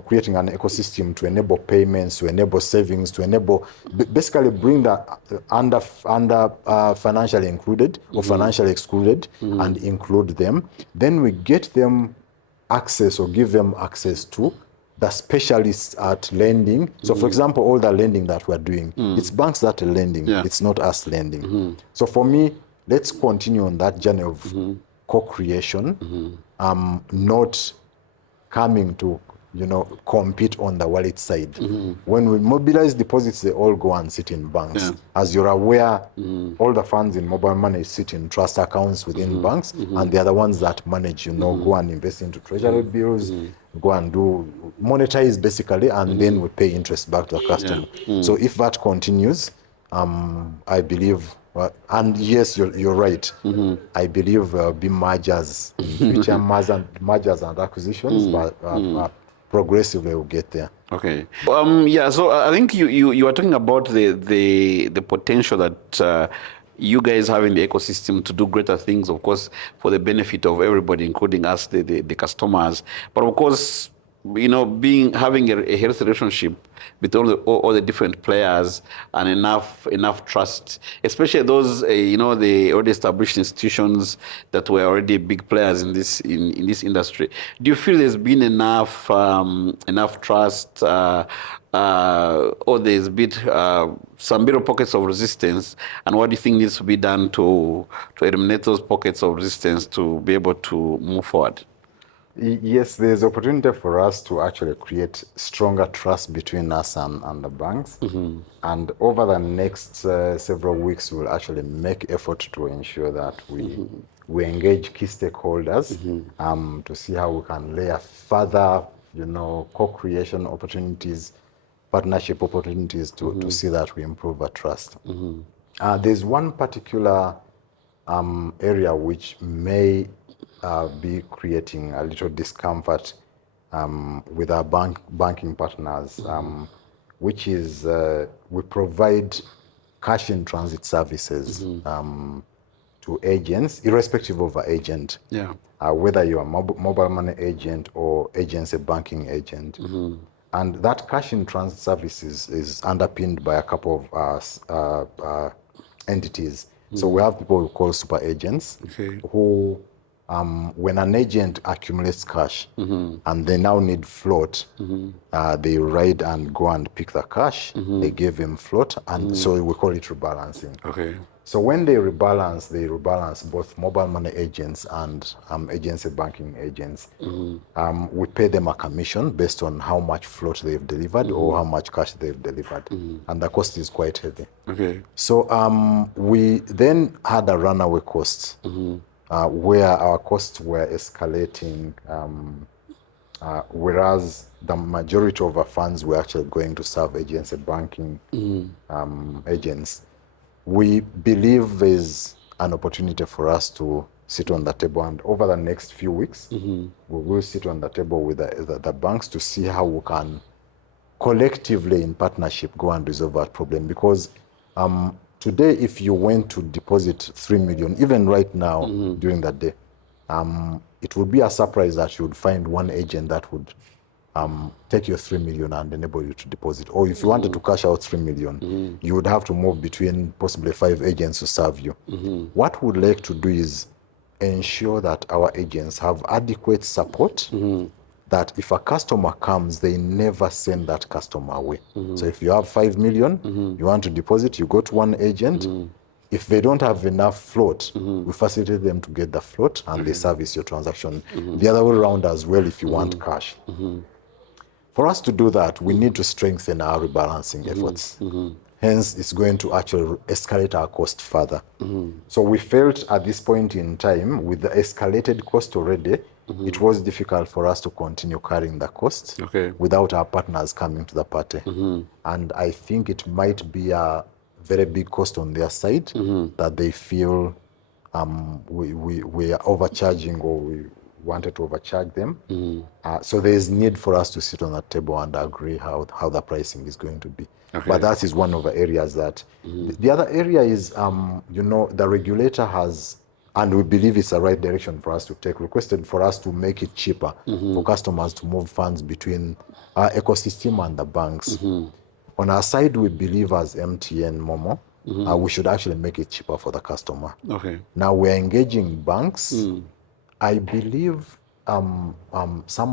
creating an ecosystem to enable payments, to enable savings, to enable basically bring the under financially included or financially excluded and include them. Then we get them access or give them access to the specialists at lending. So for example, all the lending that we're doing, it's banks that are lending, it's not us lending. So for me, let's continue on that journey of co-creation, not coming to compete on the wallet side. When we mobilize deposits, they all go and sit in banks. As you're aware, all the funds in mobile money sit in trust accounts within banks, and they are the ones that manage, go and invest into treasury bills, go and monetize basically, and then we pay interest back to the customer. So if that continues, I believe, and yes, you're right. I believe there'll be mergers in future, mergers and acquisitions, but progressively we'll get there. Okay. So I think you are talking about the potential that you guys have in the ecosystem to do greater things, of course, for the benefit of everybody, including us, the customers. But of course, having a healthy relationship with all the different players and enough trust, especially those the already established institutions that were already big players in this industry. Do you feel there's been enough trust, or there's some bit of pockets of resistance, and what do you think needs to be done to eliminate those pockets of resistance to be able to move forward? Yes, there's opportunity for us to actually create stronger trust between us and the banks. And over the next several weeks, we'll actually make effort to ensure that we engage key stakeholders to see how we can layer further, co-creation opportunities, partnership opportunities to see that we improve our trust. There's one particular area which may be creating a little discomfort with our banking partners, which is we provide cash in transit services to agents, irrespective of our agent. Whether you're a mobile money agent or agency banking agent. And that cash in transit services is underpinned by a couple of entities. So we have people we call super agents who, when an agent accumulates cash and they now need float, they ride and go and pick the cash, they give him float, and so we call it rebalancing. So when they rebalance both mobile money agents and agency banking agents. We pay them a commission based on how much float they've delivered or how much cash they've delivered, and the cost is quite heavy. So we then had a runaway cost where our costs were escalating, whereas the majority of our funds were actually going to serve agency banking agents. We believe there's an opportunity for us to sit on the table, and over the next few weeks, we will sit on the table with the banks to see how we can collectively, in partnership, go and resolve that problem. Because today, if you went to deposit 3 million, even right now during the day, it would be a surprise that you would find one agent that would take your 3 million and enable you to deposit. Or if you wanted to cash out 3 million, you would have to move between possibly 5 agents to serve you. What we'd like to do is ensure that our agents have adequate support, that if a customer comes, they never send that customer away. So if you have 5 million, you want to deposit, you go to one agent. If they don't have enough float, we facilitate them to get the float and they service your transaction. The other way around as well, if you want cash. For us to do that, we need to strengthen our rebalancing efforts. Hence, it's going to actually escalate our cost further. So we felt at this point in time, with the escalated cost already, it was difficult for us to continue carrying the cost without our partners coming to the party. And I think it might be a very big cost on their side that they feel we are overcharging, or we wanted to overcharge them. So there is need for us to sit on that table and agree how the pricing is going to be. But that is one of the areas that the other area is, the regulator has, and we believe it's the right direction for us to take, requested for us to make it cheaper for customers to move funds between our ecosystem and the banks. On our side, we believe as MTN MoMo, we should actually make it cheaper for the customer. Now we're engaging banks. I believe some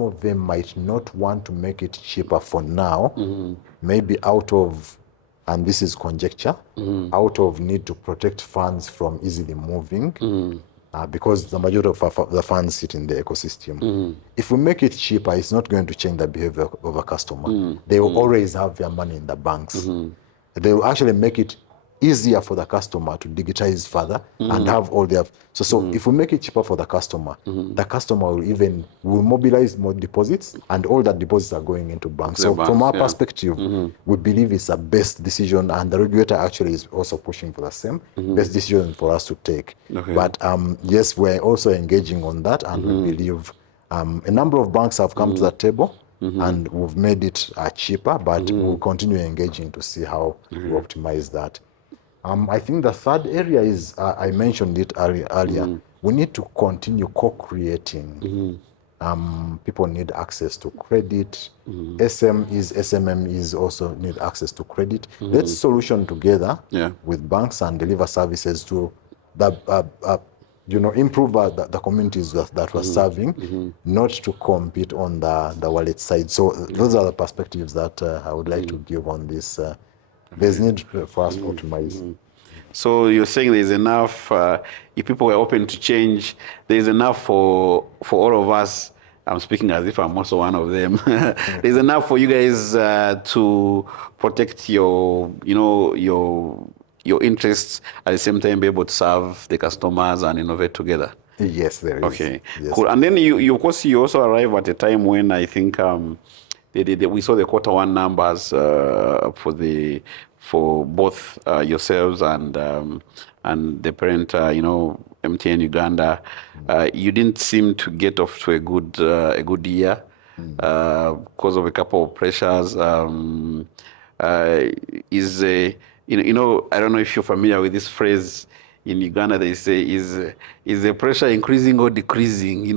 of them might not want to make it cheaper for now, maybe out of, and this is conjecture, out of need to protect funds from easily moving, because the majority of the funds sit in the ecosystem. If we make it cheaper, it's not going to change the behavior of a customer. They will always have their money in the banks. They will actually make it easier for the customer to digitize further and have all their, so if we make it cheaper for the customer will mobilize more deposits, and all that deposits are going into banks. So from our perspective, we believe it's the best decision, and the regulator actually is also pushing for the same best decision for us to take. But yes, we're also engaging on that, and we believe a number of banks have come to the table, and we've made it cheaper, but we'll continue engaging to see how we optimize that. I think the third area is, I mentioned it earlier, we need to continue co-creating. People need access to credit. SMMEs also need access to credit. Let's solution together with banks and deliver services to improve the communities that we're serving, not to compete on the wallet side. So those are the perspectives that I would like to give on this. There's need for us to optimize. So you're saying there's enough, if people were open to change, there's enough for all of us. I'm speaking as if I'm also one of them. There's enough for you guys to protect your interests, at the same time be able to serve the customers and innovate together. Yes, there is. Okay, yes. Cool. And then you, of course, you also arrive at a time when I think we saw the Q1 numbers for both yourselves and the parent, MTN Uganda. You didn't seem to get off to a good year because of a couple of pressures. I don't know if you're familiar with this phrase. In Uganda, they say, is the pressure increasing or decreasing,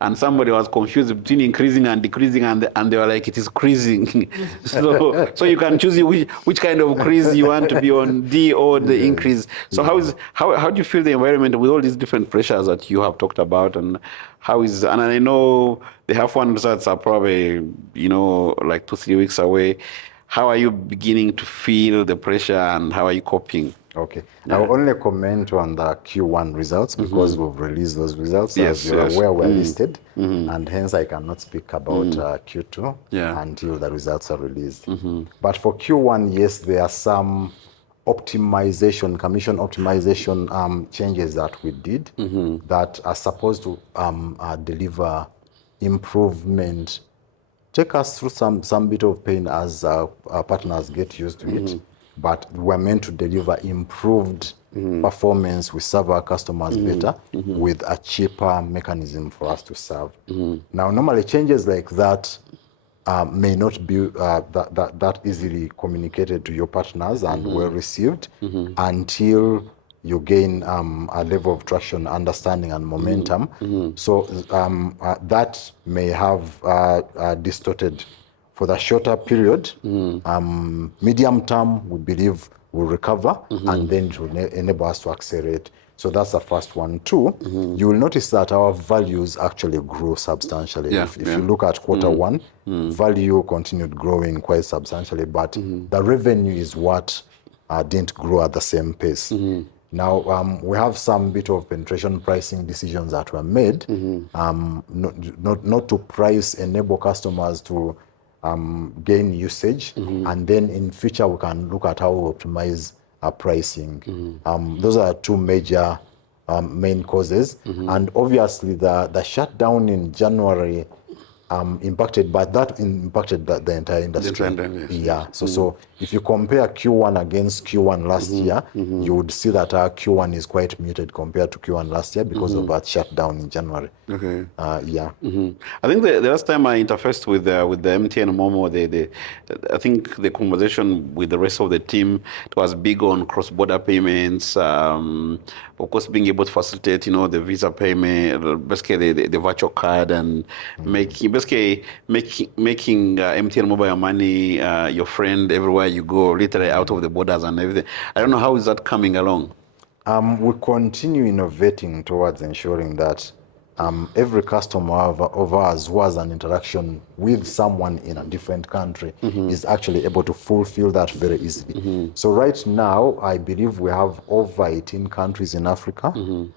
And somebody was confused between increasing and decreasing, and they were like, it is creasing. so you can choose which kind of crease you want to be on, D or the increase. So how do you feel the environment with all these different pressures that you have talked about, and and I know the H1 results are probably, like 2-3 weeks away. How are you beginning to feel the pressure, and how are you coping? Okay. Yeah. I'll only comment on the Q1 results because we've released those results. Yes, as you're aware, we're listed, and hence I cannot speak about Q2 until the results are released. But for Q1, yes, there are some commission optimization changes that we did that are supposed to deliver improvement. Take us through some bit of pain as our partners get used to it. But we're meant to deliver improved performance. We serve our customers better with a cheaper mechanism for us to serve. Now, normally changes like that may not be that easily communicated to your partners and well received until you gain a level of traction, understanding, and momentum. So that may have distorted for the shorter period. Medium term, we believe will recover, and then it will enable us to accelerate. So that's the first one. Two, you will notice that our values actually grew substantially. If you look at Q1, value continued growing quite substantially, but the revenue is what didn't grow at the same pace. Now, we have some bit of penetration pricing decisions that were made, not to price enable customers to gain usage, and then in future we can look at how we optimize our pricing. Those are two major main causes, and obviously the shutdown in January impacted, but that impacted the entire industry. Yeah. So if you compare Q1 against Q1 last year, you would see that our Q1 is quite muted compared to Q1 last year because of that shutdown in January. Okay. Yeah. I think the last time I interfaced with the MTN MoMo, I think the conversation with the rest of the team, it was big on cross-border payments. Of course, being able to facilitate, the Visa payment, basically the virtual card, and making MTN Mobile Money your friend everywhere you go, literally out of the borders and everything. I don't know, how is that coming along? We continue innovating towards ensuring that every customer of ours who has an interaction with someone in a different country is actually able to fulfill that very easily. So right now, I believe we have over 18 countries in Africa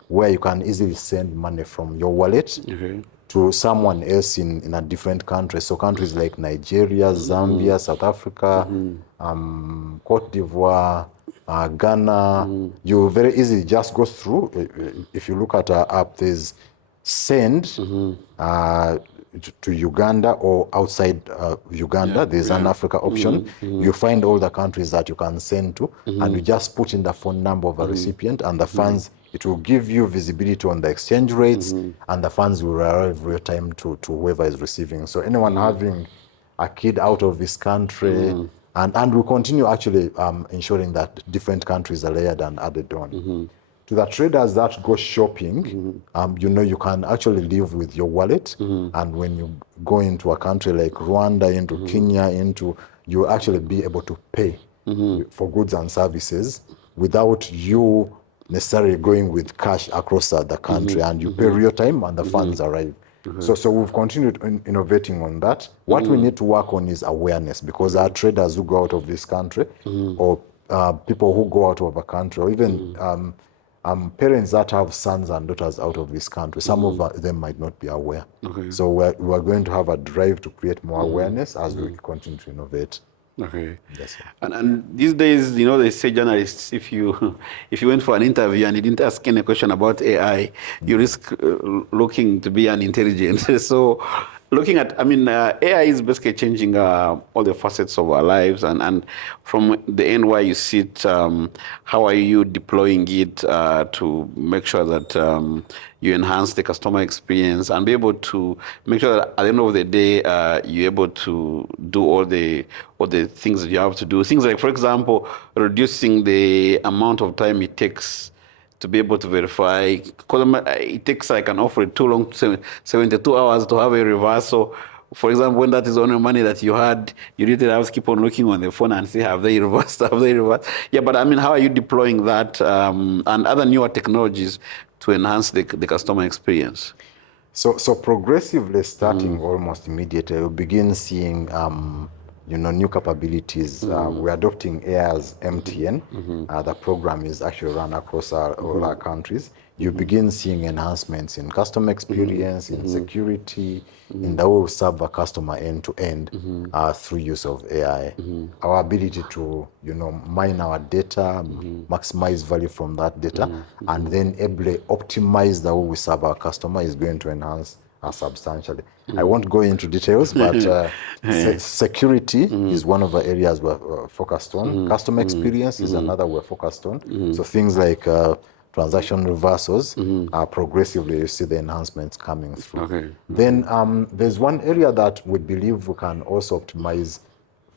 where you can easily send money from your wallet to someone else in a different country. So countries like Nigeria, Zambia, South Africa, Cote d'Ivoire, Ghana, you very easily just go through. If you look at our app, there's send to Uganda or outside Uganda. There's an Africa option. You find all the countries that you can send to, and you just put in the phone number of a recipient, and the funds, it will give you visibility on the exchange rates, and the funds will arrive real time to whoever is receiving. So anyone having a kid out of this country, and we'll continue actually ensuring that different countries are layered and added on. To the traders that go shopping, you can actually live with your wallet, and when you go into a country like Rwanda, into Kenya, you'll actually be able to pay for goods and services without you necessarily going with cash across the country, and you pay real time and the funds arrive. So we've continued innovating on that. What we need to work on is awareness, because our traders who go out of this country, or people who go out of a country, or even parents that have sons and daughters out of this country, some of them might not be aware. So we're going to have a drive to create more awareness as we continue to innovate. Okay. Yes, sir. And these days, they say journalists, if you went for an interview and you didn't ask any question about AI, you risk looking to be unintelligent. So looking at, AI is basically changing all the facets of our lives, and from the end where you sit, how are you deploying it to make sure that you enhance the customer experience and be able to make sure that at the end of the day, you're able to do all the things that you have to do. Things like, for example, reducing the amount of time it takes to be able to verify, because it takes like an offer too long, 72 hours to have a reverse. So, for example, when that is only money that you had, you literally have to keep on looking on the phone and see, have they reversed, have they reversed? Yeah, but how are you deploying that and other newer technologies to enhance the customer experience? So progressively, starting almost immediately, we'll begin seeing new capabilities. We're adopting AI as MTN. The program is actually run across all our countries. You begin seeing enhancements in customer experience, in security, in the way we serve a customer end to end through use of AI. Our ability to mine our data, maximize value from that data, and then able to optimize the way we serve our customer is going to enhance substantially. I won't go into details, but security is one of the areas we're focused on. Customer experience is another we're focused on. So things like transaction reversals, progressively you see the enhancements coming through. Okay. Then there's one area that we believe we can also optimize.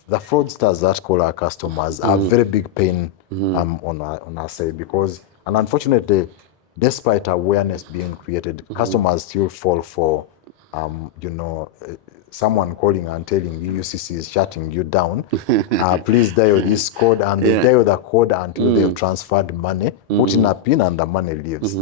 The fraudsters that call our customers are very big pain on our side, because, and unfortunately, despite awareness being created, customers still fall for, someone calling and telling you UCC is shutting you down. Please dial this code, and they dial the code until they've transferred money, put in a PIN, and the money leaves.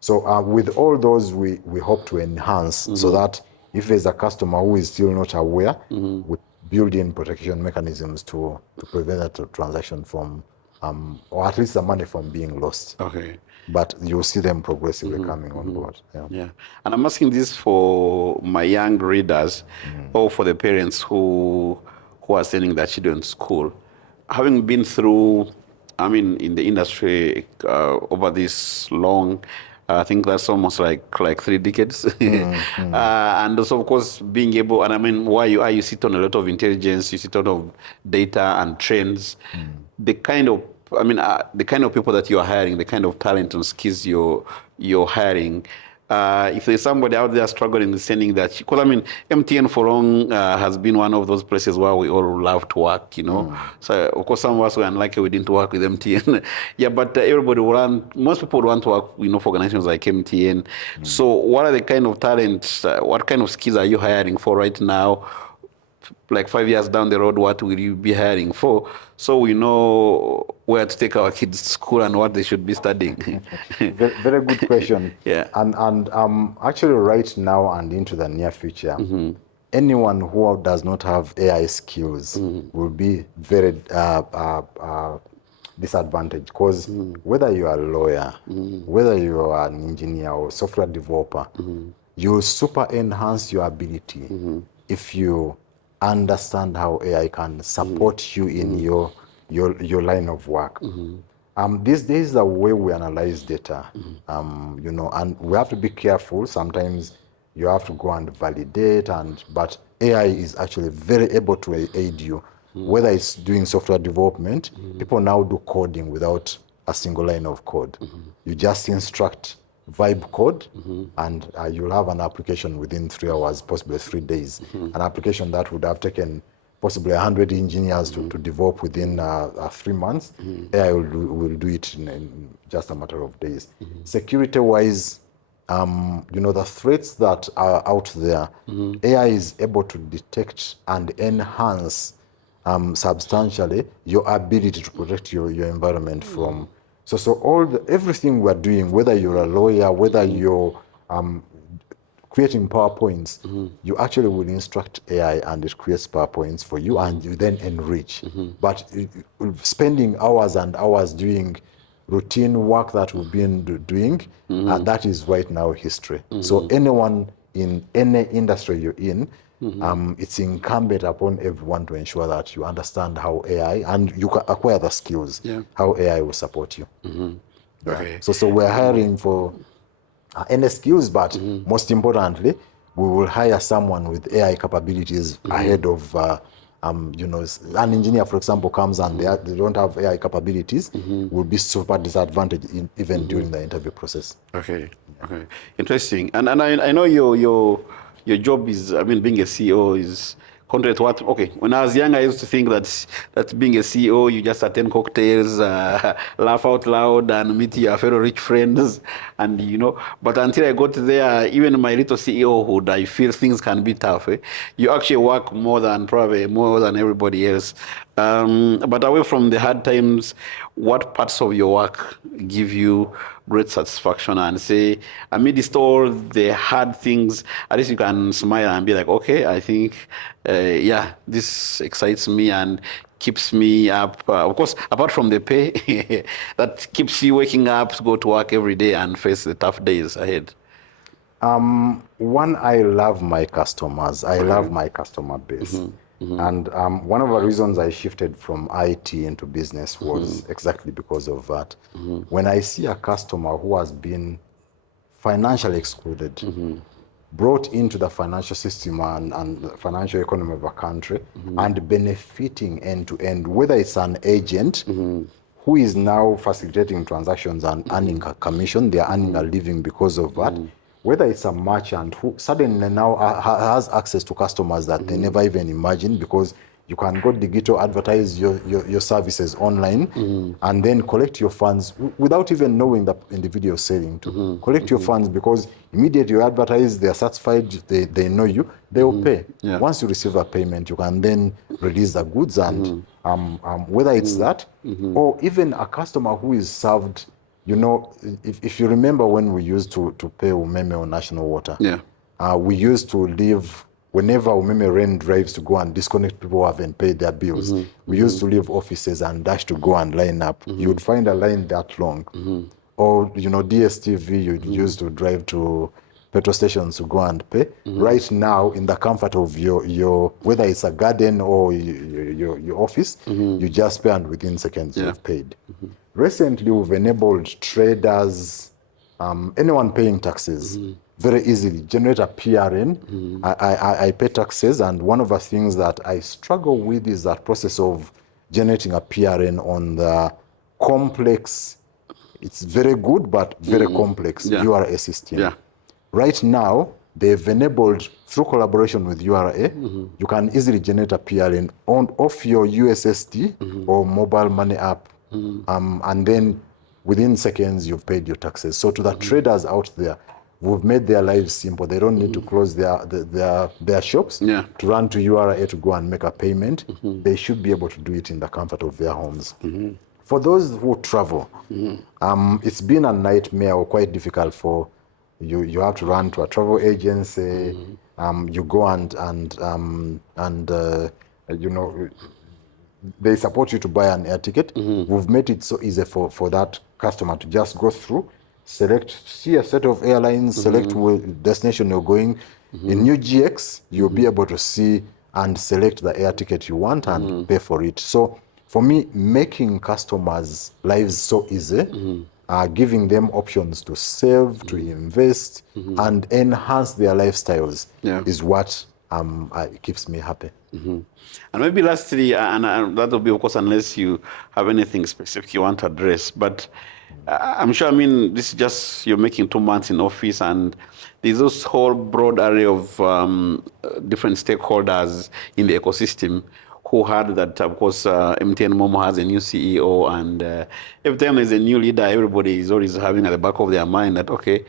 So with all those, we hope to enhance so that if there's a customer who is still not aware, we build in protection mechanisms to prevent that transaction from, or at least the money from being lost. Okay. but you'll see them progressively coming on board. Yeah. Yeah. And I'm asking this for my young readers or for the parents who are sending their children to school. Having been through, I mean, in the industry over this long, I think that's almost like 3 decades. And also, of course, being able, and I mean, why you are, you sit on a lot of intelligence, you sit on a lot of data and trends. The kind of, I mean, the kind of people that you are hiring, the kind of talent and skills you're hiring. If there's somebody out there struggling with sending that, because I mean, MTN for long has been one of those places where we all love to work, you know. So of course, some of us were unlucky we didn't work with MTN. Yeah, but everybody would want, most people would want to work, you know, for organizations like MTN. So what are the kind of talents, what kind of skills are you hiring for right now? Like 5 years down the road, what will you be hiring for? So we know where to take our kids to school and what they should be studying. Very good question. Yeah. And actually right now and into the near future, anyone who does not have AI skills will be very disadvantaged, because whether you are a lawyer, whether you are an engineer or software developer, you super enhance your ability if you understand how AI can support you in your line of work. These days, the way we analyze data, you know, and we have to be careful. Sometimes you have to go and validate, but AI is actually very able to aid you. Whether it's doing software development, people now do coding without a single line of code. You just instruct vibe code, and you'll have an application within 3 hours, possibly 3 days. An application that would have taken possibly 100 engineers to develop within 3 months, AI will do it in just a matter of days. Security-wise, you know, the threats that are out there, AI is able to detect and enhance substantially your ability to protect your environment from. So everything we're doing, whether you're a lawyer, whether you're creating PowerPoints, you actually will instruct AI and it creates PowerPoints for you, and you then enrich. But spending hours and hours doing routine work that we've been doing, that is right now history. So anyone in any industry you're in, it's incumbent upon everyone to ensure that you understand how AI, and you can acquire the skills, how AI will support you. Okay. So we're hiring for any skills, but most importantly, we will hire someone with AI capabilities ahead of, you know, an engineer, for example, comes and they don't have AI capabilities, will be super disadvantaged even during the interview process. Okay. Okay. Interesting. And I know your job is, I mean, being a CEO is contrary to what, okay, when I was young, I used to think that being a CEO, you just attend cocktails, laugh out loud and meet your fellow rich friends. And, you know, but until I got there, even in my little CEO hood, I feel things can be tough. You actually work probably more than everybody else. But away from the hard times, what parts of your work give you great satisfaction, and say, amidst all the hard things, at least you can smile and be like, okay, I think, yeah, this excites me and keeps me up. Of course, apart from the pay, that keeps you waking up to go to work every day and face the tough days ahead. One, I love my customers. I love my customer base. And one of the reasons I shifted from IT into business was exactly because of that. When I see a customer who has been financially excluded, brought into the financial system and the financial economy of a country, and benefiting end to end, whether it's an agent who is now facilitating transactions and earning a commission, they are earning a living because of that, whether it's a merchant who suddenly now has access to customers that they never even imagined, because you can go digital, advertise your services online, and then collect your funds without even knowing the individual you're selling to. Collect your funds, because immediately you advertise, they are satisfied, they know you, they will pay. Once you receive a payment, you can then release the goods, and whether it's that, or even a customer who is served. You know, if you remember when we used to pay Umeme on National Water, we used to leave, whenever Umeme ran drives to go and disconnect people who haven't paid their bills, we used to leave offices and dash to go and line up. You would find a line that long. or DSTV you used to drive to petrol stations to go and pay. Right now, in the comfort of your whether it's a garden or your office, you just pay, and within seconds you've paid. Recently, we've enabled traders, anyone paying taxes, very easily generate a PRN. I pay taxes, and one of the things that I struggle with is that process of generating a PRN on the complex. It's very good, but very complex URA system. Yeah. Right now, they've enabled, through collaboration with URA, you can easily generate a PRN off your USSD or mobile money app, and then within seconds, you've paid your taxes. So to the traders out there, we've made their lives simple. They don't need to close their shops to run to URA to go and make a payment. They should be able to do it in the comfort of their homes. For those who travel, it's been a nightmare or quite difficult for you. You have to run to a travel agency. You go and they support you to buy an air ticket. We've made it so easy for that customer to just go through, see a set of airlines, select where destination you're going. In New GX, you'll be able to see and select the air ticket you want and pay for it. So for me, making customers' lives so easy, giving them options to save, to invest, and enhance their lifestyles is what keeps me happy. And maybe lastly, and that will be, of course, unless you have anything specific you want to address, but I'm sure, this is just, you're making 2 months in office, and there's this whole broad array of different stakeholders in the ecosystem who heard that, of course, MTN MoMo has a new CEO, and every time there's a new leader, everybody is always having at the back of their mind that, okay,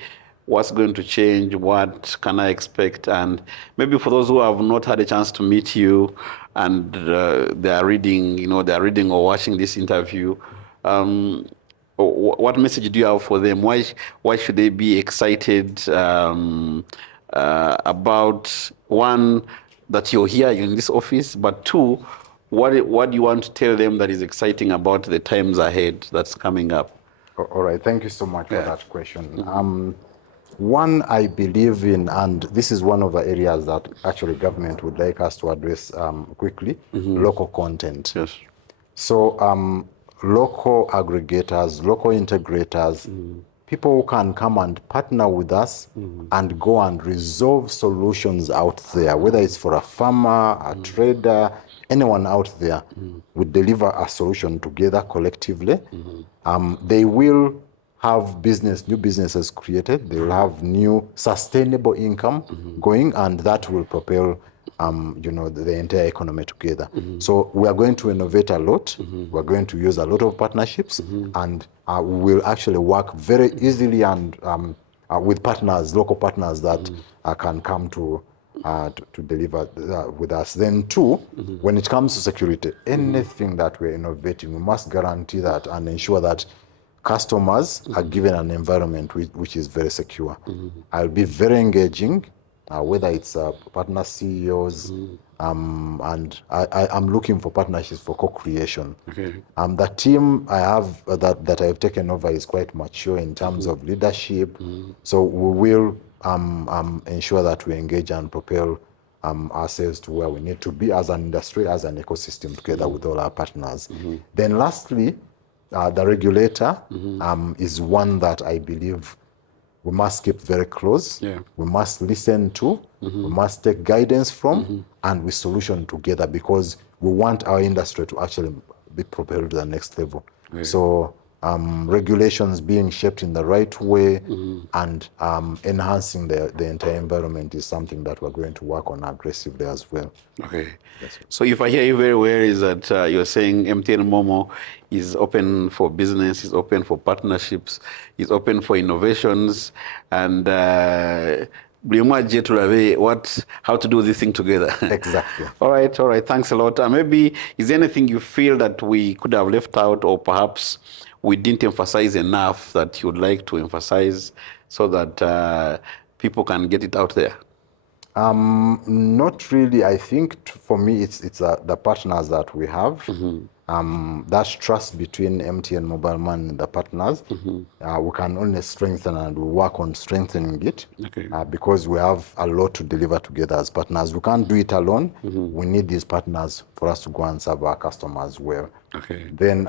what's going to change? What can I expect? And maybe for those who have not had a chance to meet you and they are reading or watching this interview, what message do you have for them? Why should they be excited about, one, that you're here in this office, but two, what do you want to tell them that is exciting about the times ahead that's coming up? All right, thank you so much for that question. One, I believe in, and this is one of the areas that actually government would like us to address quickly, local content. Yes. So local aggregators, local integrators, people who can come and partner with us and go and resolve solutions out there, whether it's for a farmer, a trader, anyone out there, we deliver a solution together collectively. They will have new businesses created. They will have new sustainable income going, and that will propel the entire economy together. So we are going to innovate a lot. We're going to use a lot of partnerships, and we will actually work very easily and with partners, local partners that can come to deliver with us. Then two, when it comes to security, anything that we're innovating, we must guarantee that and ensure that customers are given an environment which is very secure. I'll be very engaging, whether it's partner CEOs, and I'm looking for partnerships for co-creation. The team I have that I've taken over is quite mature in terms of leadership, so we will ensure that we engage and propel ourselves to where we need to be as an industry, as an ecosystem, together with all our partners. Then lastly, the regulator is one that I believe we must keep very close. We must listen to, we must take guidance from, and we solution together, because we want our industry to actually be propelled to the next level. So regulations being shaped in the right way and enhancing the entire environment is something that we're going to work on aggressively as well. So if I hear you very well, is that you're saying MTN MoMo is open for business, is open for partnerships, is open for innovations, and how to do this thing together. Exactly. All right. Thanks a lot. Maybe, is there anything you feel that we could have left out, or perhaps we didn't emphasize enough that you would like to emphasize, so that people can get it out there? Not really. I think for me, it's the partners that we have. that trust between MTN Mobile Money and the partners, we can only strengthen, and we work on strengthening it, Okay. because we have a lot to deliver together as partners. We can't do it alone. We need these partners for us to go and serve our customers well. Okay. Then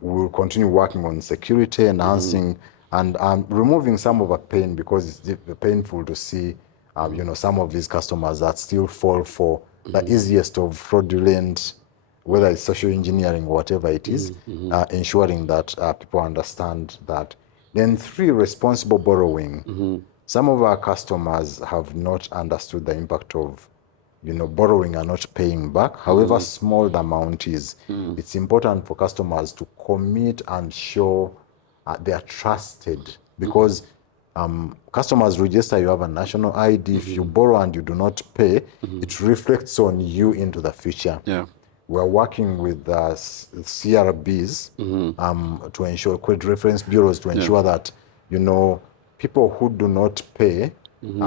we'll continue working on security, enhancing and removing some of the pain, because it's painful to see some of these customers that still fall for the easiest of fraudulent, whether it's social engineering or whatever it is, ensuring that people understand that. Then 3, responsible borrowing. Some of our customers have not understood the impact of borrowing and not paying back. However small the amount is, it's important for customers to commit and show they are trusted, because customers register, you have a national ID. If you borrow and you do not pay, it reflects on you into the future. Yeah. We're working with CRBs to ensure, credit reference bureaus, to ensure that people who do not pay, we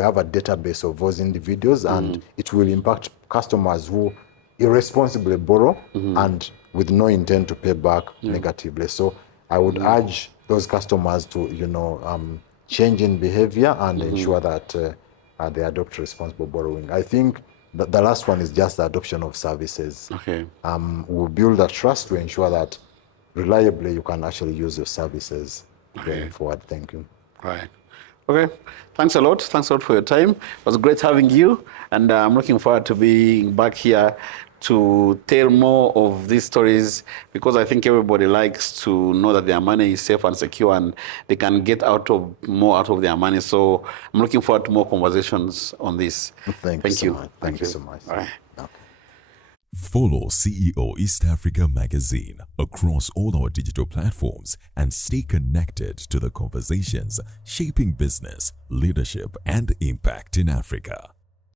have a database of those individuals, and it will impact customers who irresponsibly borrow and with no intent to pay back negatively. So I would urge those customers to change in behavior and ensure that they adopt responsible borrowing. I think the last one is just the adoption of services. Okay. We'll build a trust to ensure that reliably you can actually use your services going forward. Thank you. Right. Okay. Thanks a lot. Thanks a lot for your time. It was great having you, and I'm looking forward to being back here to tell more of these stories, because I think everybody likes to know that their money is safe and secure, and they can get more out of their money. So I'm looking forward to more conversations on this. Thank you so much. Thank you so much. All right. Okay. Follow CEO East Africa Magazine across all our digital platforms and stay connected to the conversations shaping business, leadership, and impact in Africa.